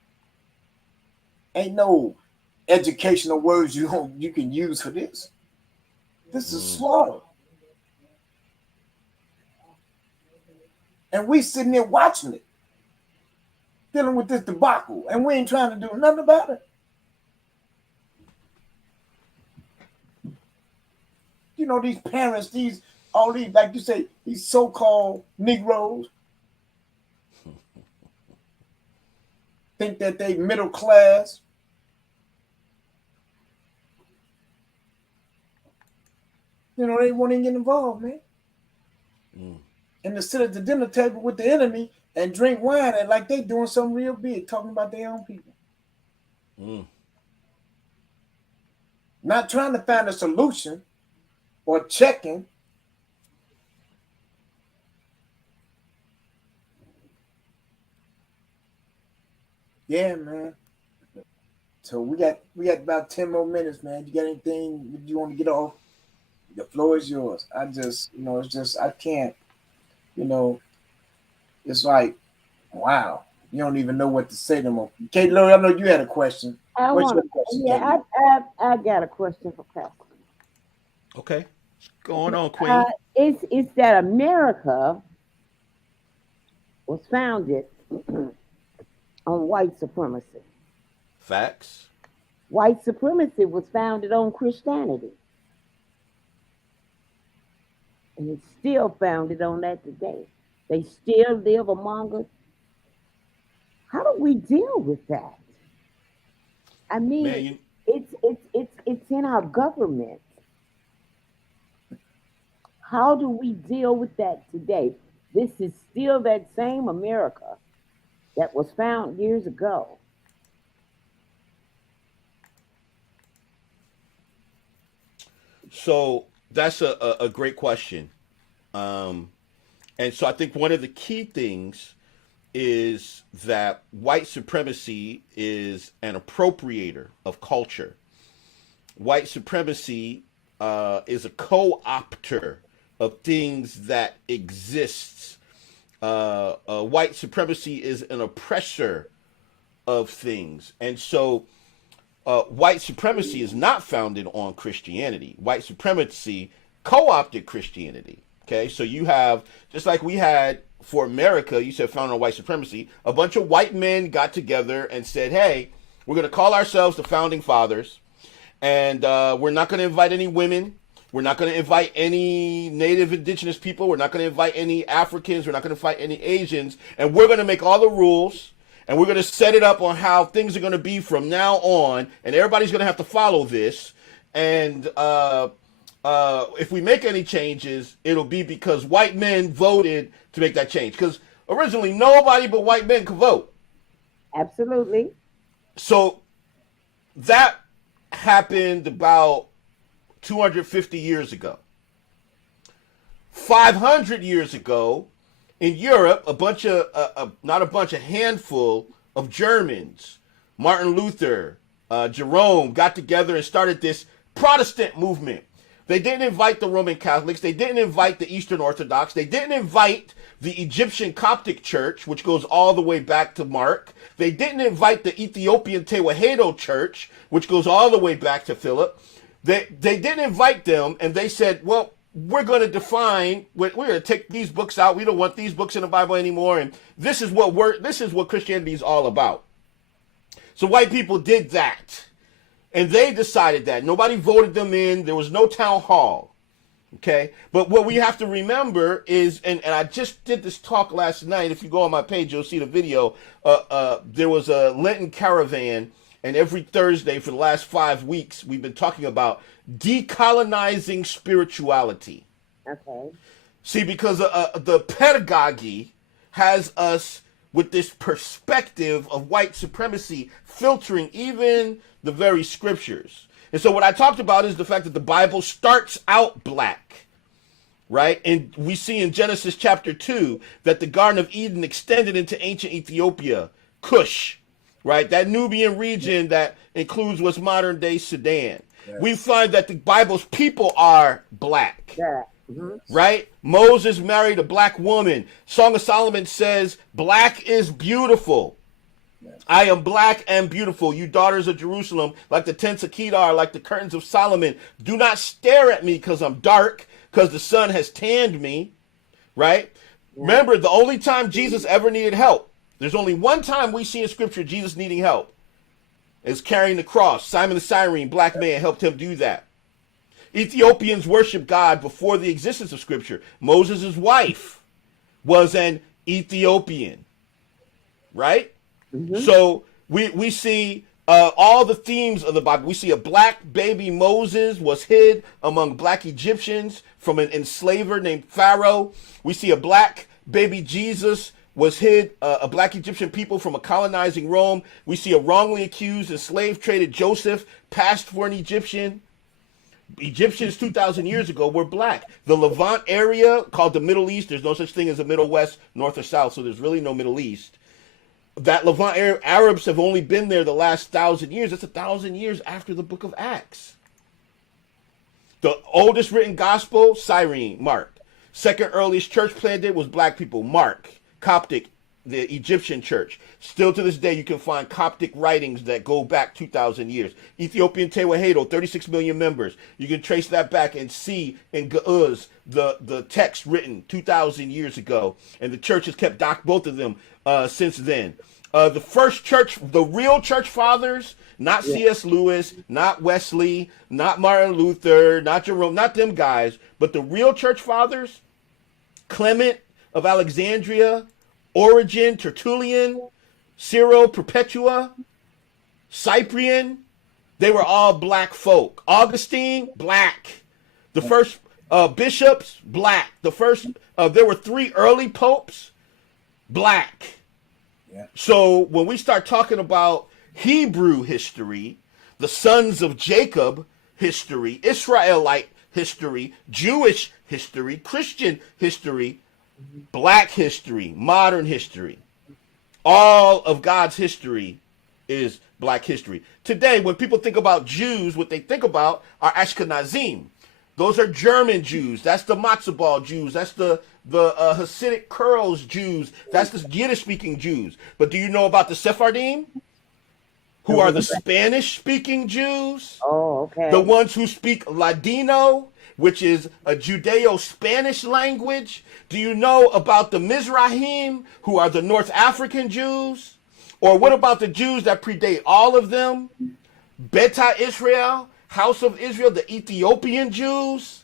Ain't no educational words you can use for this. This is slaughter. And we sitting there watching it. dealing with this debacle, and we ain't trying to do nothing about it. You know, these parents, all these, like you say, these so-called Negroes think that they middle class. You know, they won't even get involved, man. And to sit at the dinner table with the enemy and drink wine and like they doing something real big, talking about their own people. Not trying to find a solution or checking. Yeah, man. So we got about 10 more minutes, man. You got anything you want to get off? The floor is yours. I just, it's just, I can't, it's like, wow. You don't even know what to say no more. Kate Lori, I know you had a question. What's your question? Yeah, I got a question for Pastor. Okay. What's going on, Queen? It's that America was founded on white supremacy. Facts. White supremacy was founded on Christianity. And it's still founded on that today. They still live among us. How do we deal with that? I mean, man, it's in our government. How do we deal with that today? This is still that same America that was found years ago. So that's a great question. And so I think one of the key things is that white supremacy is an appropriator of culture. White supremacy is a co-opter of things that exists. White supremacy is an oppressor of things. And so white supremacy is not founded on Christianity. White supremacy co-opted Christianity. Okay, so you have, just like we had for America, you said founded on white supremacy, a bunch of white men got together and said, hey, we're going to call ourselves the founding fathers, and we're not going to invite any women. We're not going to invite any native indigenous people. We're not going to invite any Africans. We're not going to invite any Asians. And we're going to make all the rules, and we're going to set it up on how things are going to be from now on, and everybody's going to have to follow this. And if we make any changes, it'll be because white men voted to make that change. Because originally, nobody but white men could vote. Absolutely. So that happened about 250 years ago. 500 years ago, in Europe, a handful of Germans, Martin Luther, Jerome, got together and started this Protestant movement. They didn't invite the Roman Catholics. They didn't invite the Eastern Orthodox. They didn't invite the Egyptian Coptic Church, which goes all the way back to Mark. They didn't invite the Ethiopian Tewahedo Church, which goes all the way back to Philip. They didn't invite them, and they said, well, we're going to take these books out. We don't want these books in the Bible anymore, and this is what Christianity is all about. So white people did that. And they decided that. Nobody voted them in. There was no town hall. Okay? But what we have to remember is, and I just did this talk last night. If you go on my page, you'll see the video. There was a Lenten caravan, and every Thursday for the last 5 weeks, we've been talking about decolonizing spirituality. Okay. See, because the pedagogy has us with this perspective of white supremacy filtering even the very scriptures. And so what I talked about is the fact that the Bible starts out black, right? And we see in Genesis chapter 2 that the Garden of Eden extended into ancient Ethiopia, Cush, right? That Nubian region that includes what's modern day Sudan. Yes. We find that the Bible's people are black. Yeah. Mm-hmm. Right? Moses married a black woman. Song of Solomon says, black is beautiful. Yes. I am black and beautiful. You daughters of Jerusalem, like the tents of Kedar, like the curtains of Solomon. Do not stare at me because I'm dark, because the sun has tanned me. Right? Yeah. Remember, the only time Jesus ever needed help There's only one time we see in Scripture Jesus needing help. It's carrying the cross. Simon the Cyrene, black man, helped him do that. Ethiopians worship God before the existence of Scripture. Moses' wife was an Ethiopian, right? Mm-hmm. So we see all the themes of the Bible. We see a black baby Moses was hid among black Egyptians from an enslaver named Pharaoh. We see a black baby Jesus was hid, a black Egyptian people from a colonizing Rome. We see a wrongly accused and slave traded Joseph passed for an Egyptian. Egyptians 2,000 years ago were black. The Levant area, called the Middle East, there's no such thing as a Middle West, North or South, so there's really no Middle East. That Levant area, Arabs have only been there the last 1,000 years. That's 1,000 years after the book of Acts. The oldest written gospel, Cyrene, Mark. Second earliest church planted was black people, Mark. Coptic, the Egyptian church. Still to this day, you can find Coptic writings that go back 2,000 years. Ethiopian Tewahedo, 36 million members. You can trace that back and see in Ge'ez the text written 2,000 years ago. And the church has kept both of them since then. The first church, the real church fathers, not C.S. Lewis, not Wesley, not Martin Luther, not Jerome, not them guys, but the real church fathers, Clement of Alexandria, Origen, Tertullian, Cyril, Perpetua, Cyprian, they were all black folk. Augustine, black. The first bishops, black. The first, there were 3 early popes, black. Yeah. So when we start talking about Hebrew history, the sons of Jacob history, Israelite history, Jewish history, Christian history, black history, modern history, all of God's history is black history. Today, when people think about Jews, what they think about are Ashkenazim. Those are German Jews. That's the matzo ball Jews. That's the Hasidic curls Jews. That's the Yiddish-speaking Jews. But do you know about the Sephardim, who are the Spanish-speaking Jews? Oh, okay. The ones who speak Ladino, which is a Judeo-Spanish language. Do you know about the Mizrahim, who are the North African Jews? Or what about the Jews that predate all of them? Beta Israel, House of Israel, the Ethiopian Jews?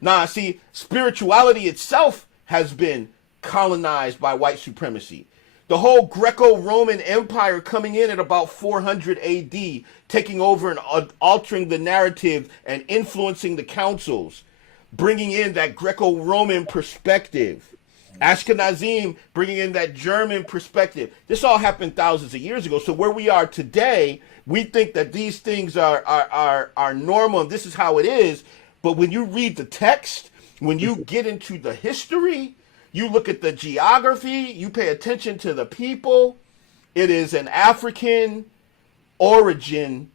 Nah, see, spirituality itself has been colonized by white supremacy. The whole Greco-Roman Empire coming in at about 400 AD, taking over and altering the narrative and influencing the councils, bringing in that Greco-Roman perspective. Ashkenazim bringing in that German perspective. This all happened thousands of years ago. So where we are today, we think that these things are normal and this is how it is. But when you read the text, when you get into the history, you look at the geography, you pay attention to the people, it is an African origin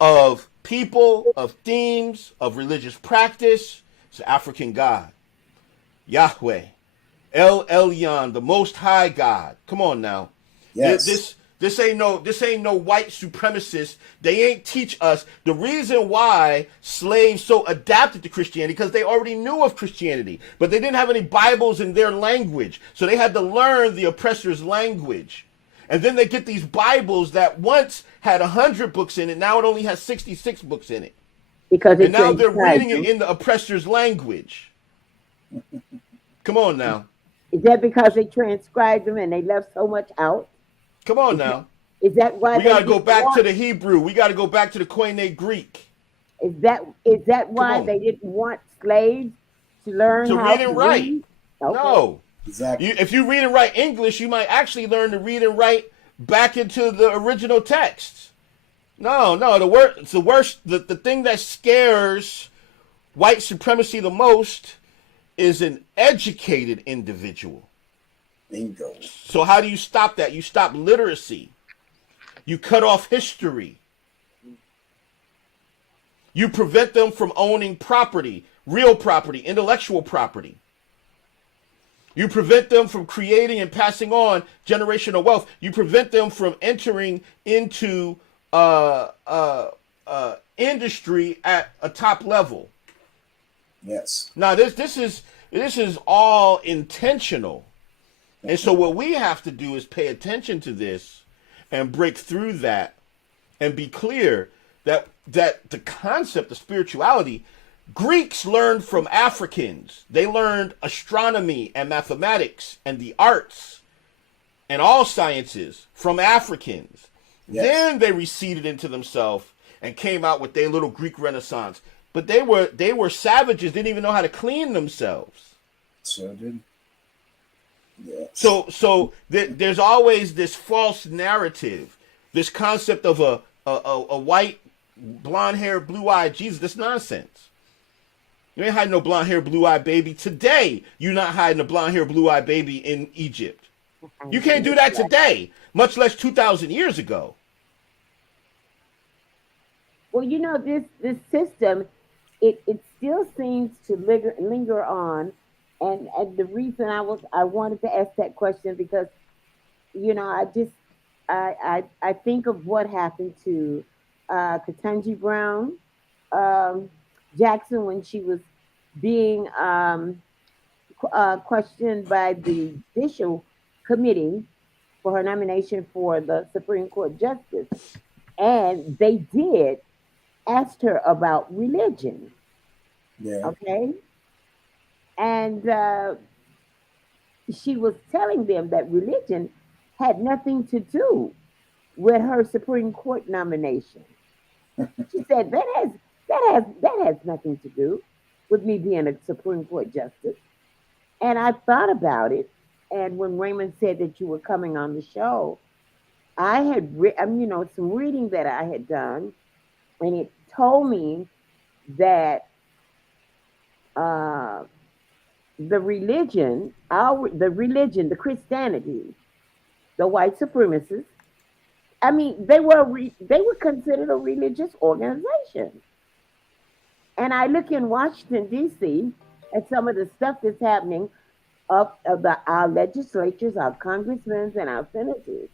of people, of themes, of religious practice. It's an African God. Yahweh. El Elyon, the Most High God. Come on now. Yes. This ain't no white supremacist. They ain't teach us. The reason why slaves so adapted to Christianity, because they already knew of Christianity, but they didn't have any Bibles in their language. So they had to learn the oppressor's language. And then they get these Bibles that once had 100 books in it. Now it only has 66 books in it. And now they're reading it in the oppressor's language. Come on now. Is that because they transcribed them and they left so much out? Come on now. Is that why we got to go back to the Hebrew? We got to go back to the Koine Greek. Is that why they didn't want slaves to learn how read and write? Okay. No, exactly. If you read and write English, you might actually learn to read and write back into the original text. No, it's the worst. The thing that scares white supremacy the most is an educated individual. Bingo. So how do you stop that? You stop literacy. You cut off history. You prevent them from owning property, real property, intellectual property. You prevent them from creating and passing on generational wealth. You prevent them from entering into industry at a top level. Yes. Now this is all intentional. And so what we have to do is pay attention to this and break through that and be clear that the concept of spirituality, Greeks learned from Africans. They learned astronomy and mathematics and the arts and all sciences from Africans. Yes. Then they receded into themselves and came out with their little Greek Renaissance. But they were savages, didn't even know how to clean themselves. Sure did. Yeah. So there's always this false narrative, this concept of a white, blonde-haired, blue-eyed Jesus. That's nonsense. You ain't hiding no blonde-haired, blue-eyed baby. Today, you're not hiding a blonde-haired, blue-eyed baby in Egypt. You can't do that today, much less 2,000 years ago. Well, you know, this system, it still seems to linger on. And the reason I wanted to ask that question because, you know, I think of what happened to Ketanji Brown Jackson when she was being questioned by the judicial committee for her nomination for the Supreme Court justice, and they did ask her about religion. Yeah. Okay. And she was telling them that religion had nothing to do with her Supreme Court nomination. She said that has nothing to do with me being a Supreme Court justice. And I thought about it, and when Raymond said that you were coming on the show, I had some reading that I had done, and it told me that the religion, the Christianity, the white supremacists, I mean, they were considered a religious organization. And I look in Washington, D.C., at some of the stuff that's happening of our legislatures, our congressmen, and our senators.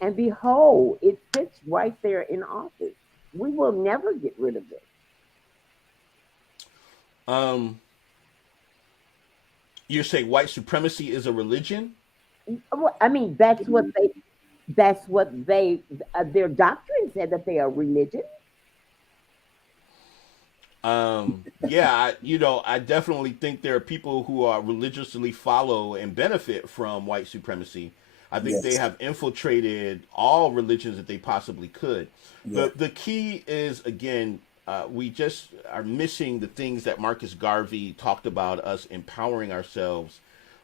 And behold, it sits right there in office. We will never get rid of it. You say white supremacy is a religion? Well, I mean, that's what their doctrine said, that they are religion. Yeah, I definitely think there are people who are religiously follow and benefit from white supremacy. I think they have infiltrated all religions that they possibly could. Yeah. The key is, again, we just are missing the things that Marcus Garvey talked about, us empowering ourselves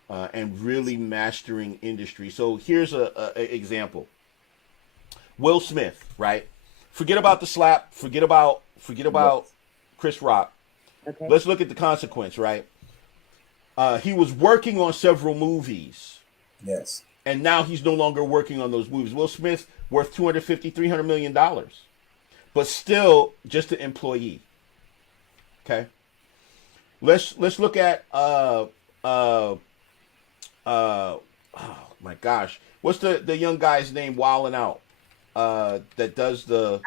and really mastering industry. So here's a example. Will Smith, right? Forget about the slap. Forget about Chris Rock. Okay. Let's look at the consequence, right? He was working on several movies. Yes. And now he's no longer working on those movies. Will Smith worth $250, $300 million. But still just an employee. Okay. Let's look at oh my gosh. What's the young guy's name wilding out? That does the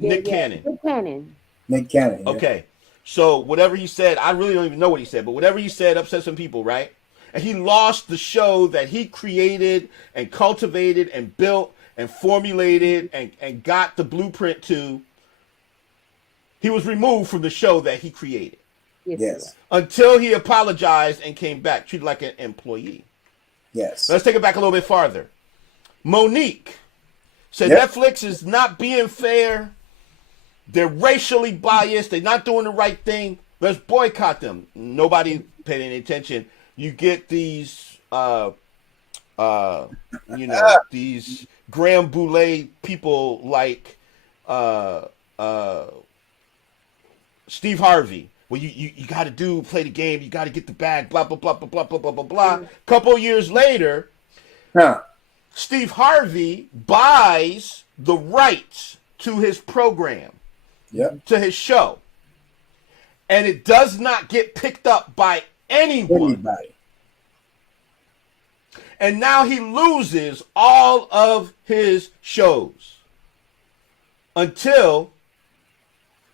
Nick Cannon. Nick Cannon. Yeah. Okay. So whatever he said, I really don't even know what he said, but whatever he said upset some people, right? And he lost the show that he created and cultivated and built and formulated and got the blueprint to. He was removed from the show that he created. Yes. Until he apologized and came back, treated like an employee. Yes. Let's take it back a little bit farther. Monique said Netflix is not being fair. They're racially biased. They're not doing the right thing. Let's boycott them. Nobody paid any attention. You get these, these Graham Boulay people like Steve Harvey. Well, you got to play the game. You got to get the bag. Blah blah blah blah blah blah blah blah blah. Couple years later, Steve Harvey buys the rights to his program, to his show, and it does not get picked up by anyone. And now he loses all of his shows until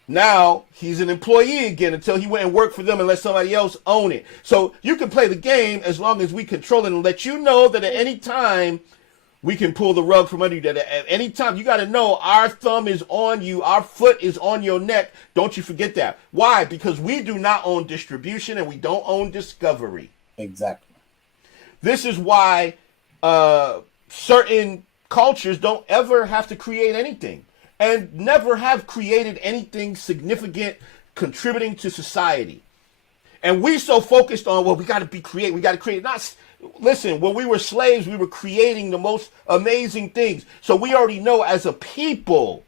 Now he's an employee again until he went and worked for them and let somebody else own it. So you can play the game as long as we control it and let you know that at any time we can pull the rug from under you. That at any time, you got to know our thumb is on you. Our foot is on your neck. Don't you forget that. Why? Because we do not own distribution and we don't own discovery. Exactly. This is why certain cultures don't ever have to create anything and never have created anything significant contributing to society. And we so focused on, well, we got to be creative. We got to create. Listen, when we were slaves, we were creating the most amazing things. So we already know as a people,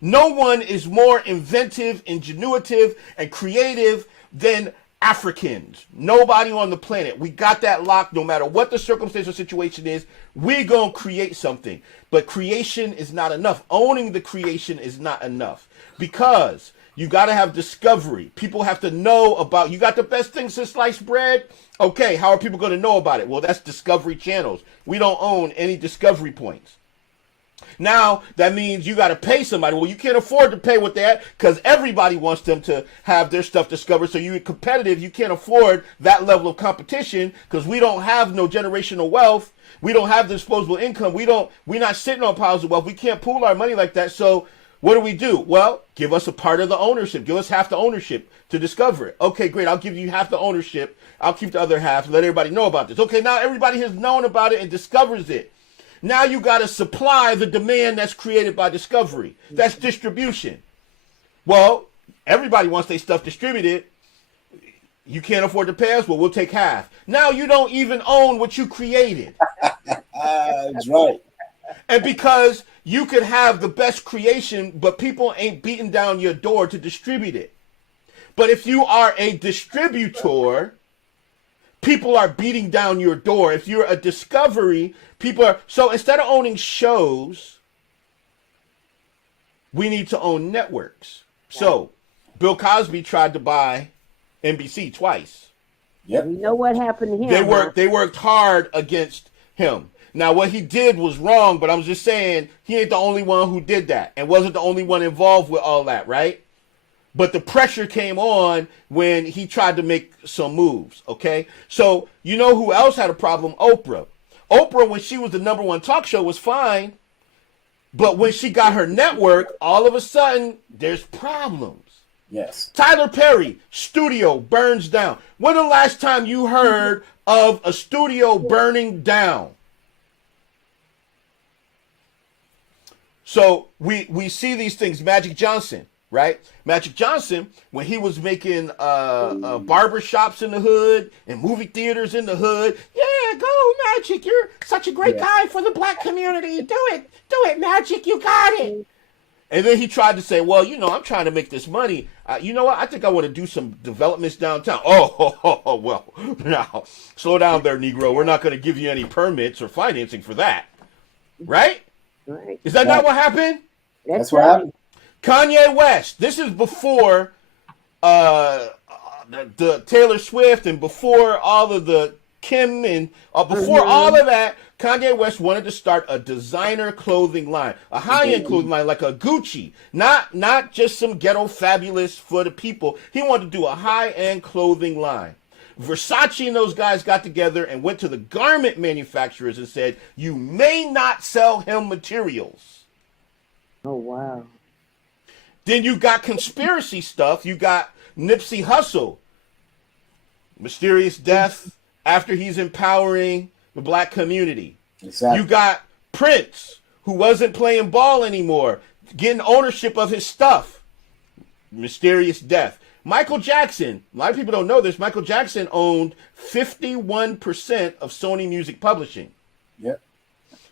no one is more inventive, ingenuitive, and creative than Africans. Nobody on the planet. We got that locked. No matter what the circumstance or situation is, we're going to create something. But creation is not enough. Owning the creation is not enough. Because you got to have discovery. People have to know about, you got the best thing since sliced bread? Okay, how are people going to know about it? Well, that's discovery channels. We don't own any discovery points. Now, that means you got to pay somebody. Well, you can't afford to pay with that because everybody wants them to have their stuff discovered. So you're competitive. You can't afford that level of competition because we don't have no generational wealth. We don't have disposable income. We're not sitting on piles of wealth. We can't pool our money like that. So what do? Well, give us a part of the ownership. Give us half the ownership to discover it. Okay, great. I'll give you half the ownership. I'll keep the other half. Let everybody know about this. Okay, now everybody has known about it and discovers it. Now you got to supply the demand that's created by discovery. That's distribution. Well, everybody wants their stuff distributed. You can't afford to pay us? Well, we'll take half. Now you don't even own what you created. That's right. And because you could have the best creation, but people ain't beating down your door to distribute it. But if you are a distributor, people are beating down your door. If you're a discovery, people are. So instead of owning shows, we need to own networks. So Bill Cosby tried to buy NBC twice. Yep. You know what happened to him? They worked hard against him. Now, what he did was wrong, but I'm just saying he ain't the only one who did that and wasn't the only one involved with all that, right? But the pressure came on when he tried to make some moves, okay? So you know who else had a problem? Oprah. Oprah, when she was the #1 talk show, was fine. But when she got her network, all of a sudden, there's problems. Yes. Tyler Perry, studio burns down. When the last time you heard of a studio burning down? So we see these things. Magic Johnson, right? Magic Johnson, when he was making barber shops in the hood and movie theaters in the hood, yeah, go Magic, you're such a great guy for the black community. Do it, Magic, you got it. And then he tried to say, well, I'm trying to make this money. You know what? I think I want to do some developments downtown. Well, now, slow down there, Negro. We're not going to give you any permits or financing for that. Right? Right. Is that not what happened? That's what happened. Kanye West. This is before the Taylor Swift and before all of the Kim and before all of that. Kanye West wanted to start a designer clothing line, a high-end clothing line like a Gucci, not just some ghetto fabulous for the people. He wanted to do a high-end clothing line. Versace and those guys got together and went to the garment manufacturers and said, you may not sell him materials. Oh, wow. Then you got conspiracy stuff. You got Nipsey Hussle. Mysterious death after he's empowering the black community. Exactly. You got Prince, who wasn't playing ball anymore, getting ownership of his stuff. Mysterious death. Michael Jackson, a lot of people don't know this, Michael Jackson owned 51% of Sony Music Publishing. Yep.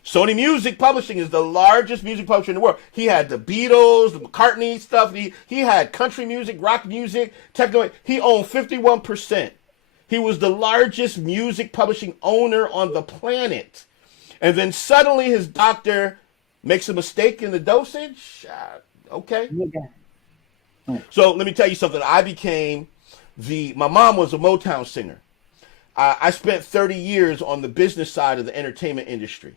Sony Music Publishing is the largest music publisher in the world. He had the Beatles, the McCartney stuff. He had country music, rock music, techno. He owned 51%. He was the largest music publishing owner on the planet. And then suddenly his doctor makes a mistake in the dosage. Okay. Yeah. So let me tell you something. My mom was a Motown singer. I spent 30 years on the business side of the entertainment industry.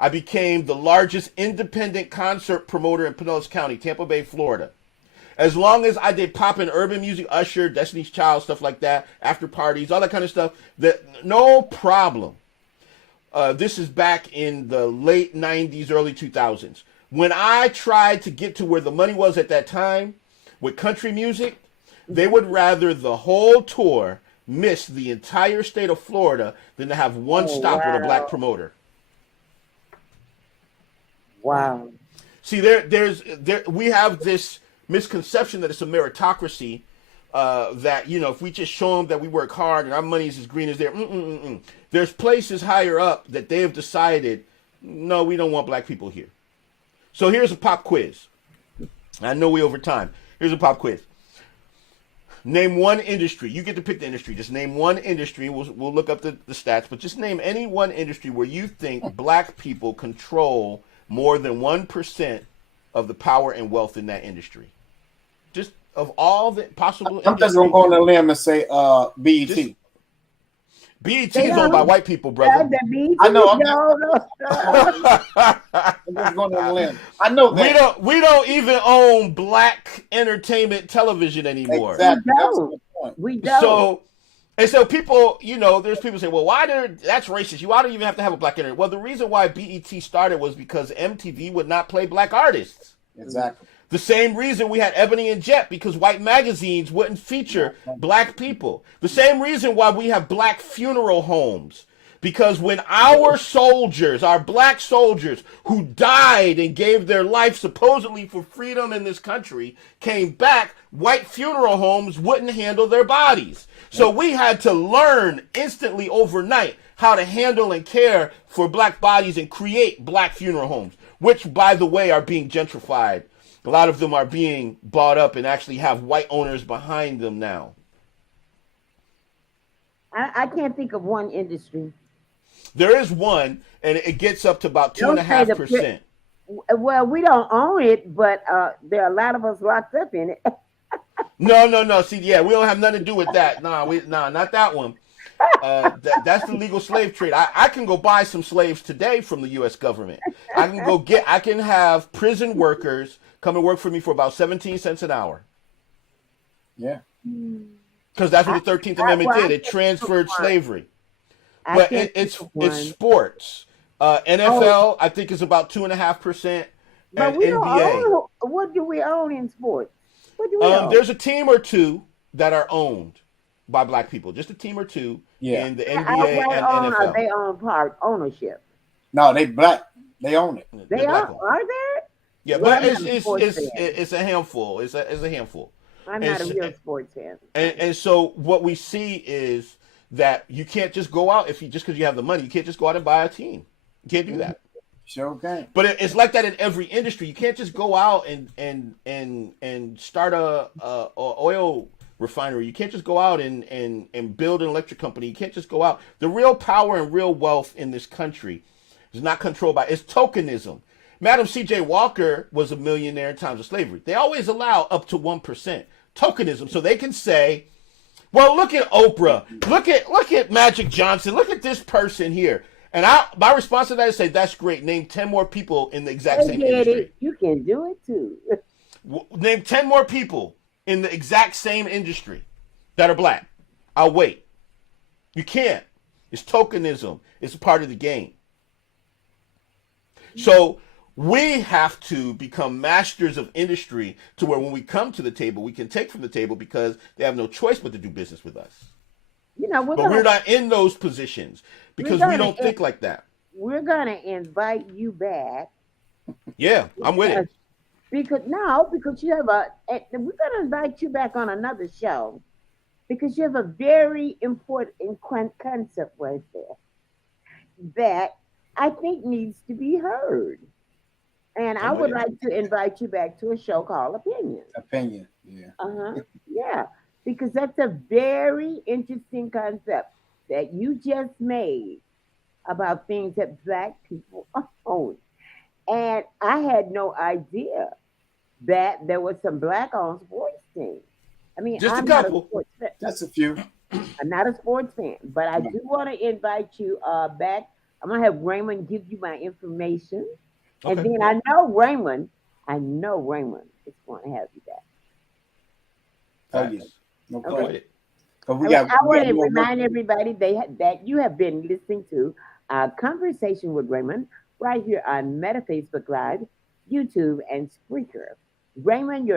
I became the largest independent concert promoter in Pinellas County, Tampa Bay, Florida. As long as I did pop and urban music, Usher, Destiny's Child, stuff like that, after parties, all that kind of stuff, no problem. This is back in the late 90s, early 2000s. When I tried to get to where the money was at that time with country music, they would rather the whole tour miss the entire state of Florida than to have one stop with a black promoter. Wow. See, we have this misconception that it's a meritocracy, that, you know, if we just show them that we work hard and our money is as green as theirs. There's places higher up that they have decided, no, we don't want black people here. So here's a pop quiz. I know we over time. Here's a pop quiz. Name one industry. You get to pick the industry. Just name one industry. We'll look up the stats, but just name any one industry where you think black people control more than 1% of the power and wealth in that industry. Just of all the possible. I'm just gonna go on a limb and say BET. BET is owned by white people, brother. I know. I'm just going on a limb. I know that. We don't even own black entertainment television anymore. Exactly. We don't. So people, you know, there's people say, well, that's racist. Why do you even have to have a black internet? Well, the reason why BET started was because MTV would not play black artists. Exactly. The same reason we had Ebony and Jet, because white magazines wouldn't feature black people. The same reason why we have black funeral homes, because when our soldiers, our black soldiers who died and gave their life supposedly for freedom in this country came back, white funeral homes wouldn't handle their bodies. So we had to learn instantly overnight how to handle and care for black bodies and create black funeral homes, which, by the way, are being gentrified. A lot of them are being bought up and actually have white owners behind them now. I can't think of one industry. There is one, and it gets up to about 2.5%. Well, we don't own it, but there are a lot of us locked up in it. No. See, yeah, we don't have nothing to do with that. Nah, not that one. That's the legal slave trade. I can go buy some slaves today from the U.S. government. I can have prison workers come and work for me for about 17 cents an hour. Yeah. Because that's what the 13th Amendment did. It transferred slavery. But it's sports. NFL, I think, is about 2.5%. But we don't own. What do we own in sports? What do we own? There's a team or two that are owned by black people. Just a team or two in the NBA and NFL. They own part ownership. No, they black. They own it. They are there? Yeah, but it's a handful. It's a handful. I'm not a real sports fan. And so what we see is that you can't just go out just because you have the money. You can't just go out and buy a team. You can't do that. Sure can. But it's like that in every industry. You can't just go out and start a oil refinery. You can't just go out and build an electric company. You can't just go out. The real power and real wealth in this country is not controlled by. It's tokenism. Madam C.J. Walker was a millionaire in times of slavery. They always allow up to 1%. Tokenism. So they can say, well, look at Oprah. Look at Magic Johnson. Look at this person here. And my response to that is say, that's great. Name 10 more people in the exact same industry. You can do it too. Name 10 more people in the exact same industry that are black. I'll wait. You can't. It's tokenism. It's a part of the game. So we have to become masters of industry to where when we come to the table, we can take from the table because they have no choice but to do business with us. We're not in those positions because we don't think like that. We're going to invite you back. Yeah, I'm with it. Because you have we're going to invite you back on another show because you have a very important concept right there that I think needs to be heard. And I would like to invite you back to a show called Opinion. Yeah. Yeah, because that's a very interesting concept that you just made about things that black people own. And I had no idea that there was some black-owned sports teams. I mean, just I'm a couple. That's a few. I'm not a sports fan, but I do want to invite you back. I'm going to have Raymond give you my information. And then I know Raymond is going to have you back. Oh, yeah. No problem. Okay. I want to remind everybody that you have been listening to a Conversation with Raymond right here on Meta Facebook Live, YouTube, and Spreaker. Raymond,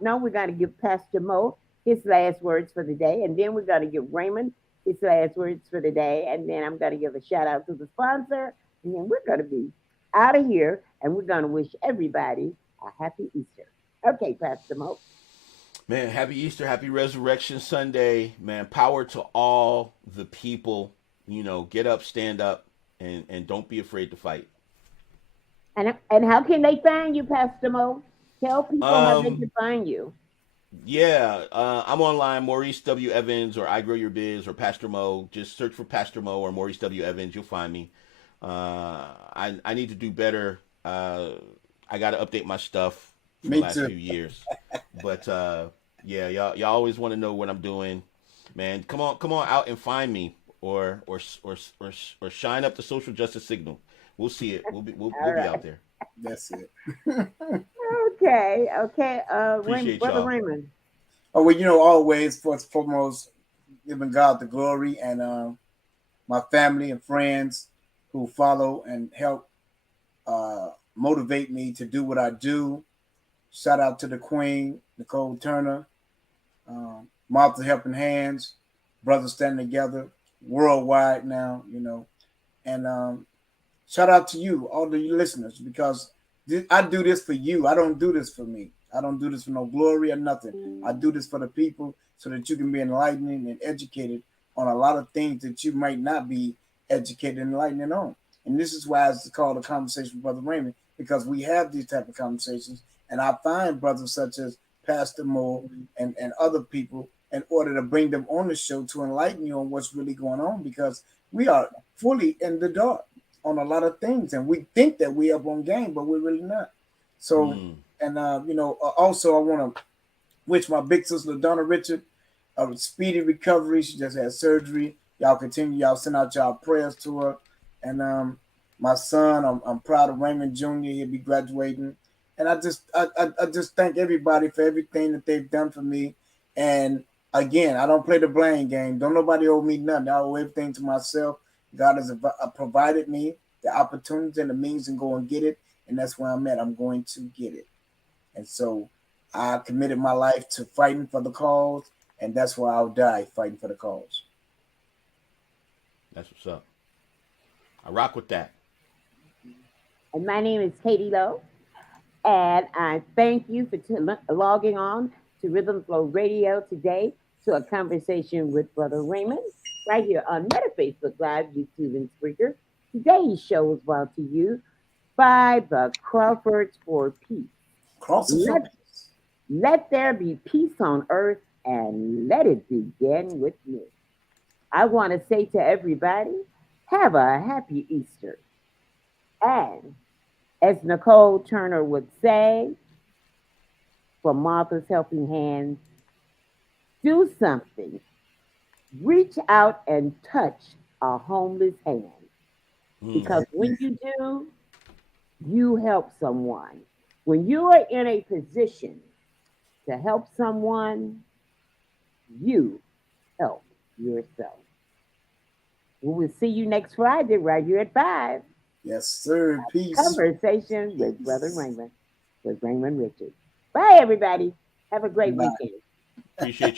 now we're going to give Pastor Mo his last words for the day, and then we're going to give Raymond his last words for the day, and then I'm going to give a shout out to the sponsor, and then we're going to be out of here, and we're going to wish everybody a happy Easter. Okay, Pastor Mo. Man, happy Easter, happy Resurrection Sunday, man. Power to all the people. Get up, stand up, and don't be afraid to fight. And how can they find you, Pastor Mo? Tell people how they can find you. Yeah, I'm online, Maurice W. Evans, or I Grow Your Biz, or Pastor Mo. Just search for Pastor Mo or Maurice W. Evans. You'll find me. I need to do better. I got to update my stuff for the last few years. But yeah, y'all always want to know what I'm doing. Man, come on out and find me, or shine up the social justice signal. We'll see it. We'll be out there. That's it. Okay. Appreciate Brother y'all. Raymond. Oh, well, always, first and foremost, giving God the glory, and my family and friends who follow and help motivate me to do what I do. Shout out to the Queen, Nicole Turner, Martha Helping Hands, Brothers Standing Together, worldwide now, and shout out to you, all the listeners, because I do this for you. I don't do this for me. I don't do this for no glory or nothing. I do this for the people so that you can be enlightened and educated on a lot of things that you might not be educated and enlightened on. And this is why it's called a conversation with Brother Raymond, because we have these type of conversations. And I find brothers such as Pastor Moore and other people in order to bring them on the show to enlighten you on what's really going on, because we are fully in the dark on a lot of things, and we think that we up on game, but we're really not. So, and also I want to wish my big sister Donna Richard a speedy recovery. She just had surgery. Y'all send out y'all prayers to her. And my son, I'm proud of Raymond Jr. He'll be graduating. And I just thank everybody for everything that they've done for me. And again, I don't play the blame game. Don't nobody owe me nothing. I owe everything to myself. God has provided me the opportunity and the means to go and get it. And that's where I'm at. I'm going to get it. And so I committed my life to fighting for the cause. And that's where I'll die, fighting for the cause. That's what's up. I rock with that. And my name is Katie Lowe. And I thank you for logging on to Rhythm Flow Radio today to a conversation with Brother Raymond right here on Meta Facebook Live, YouTube, and Spreaker. Today's show is brought to you by the Crawfords for Peace. Let there be peace on earth, and let it begin with me. I want to say to everybody, have a happy Easter. And as Nicole Turner would say, from Martha's Helping Hands, do something. Reach out and touch a homeless hand. Because when you do, you help someone. When you are in a position to help someone, you help yourself. We will see you next Friday right here at 5. Yes, sir. Peace. Conversation with Brother Raymond, with Raymond Richards. Bye, everybody. Have a great weekend. Appreciate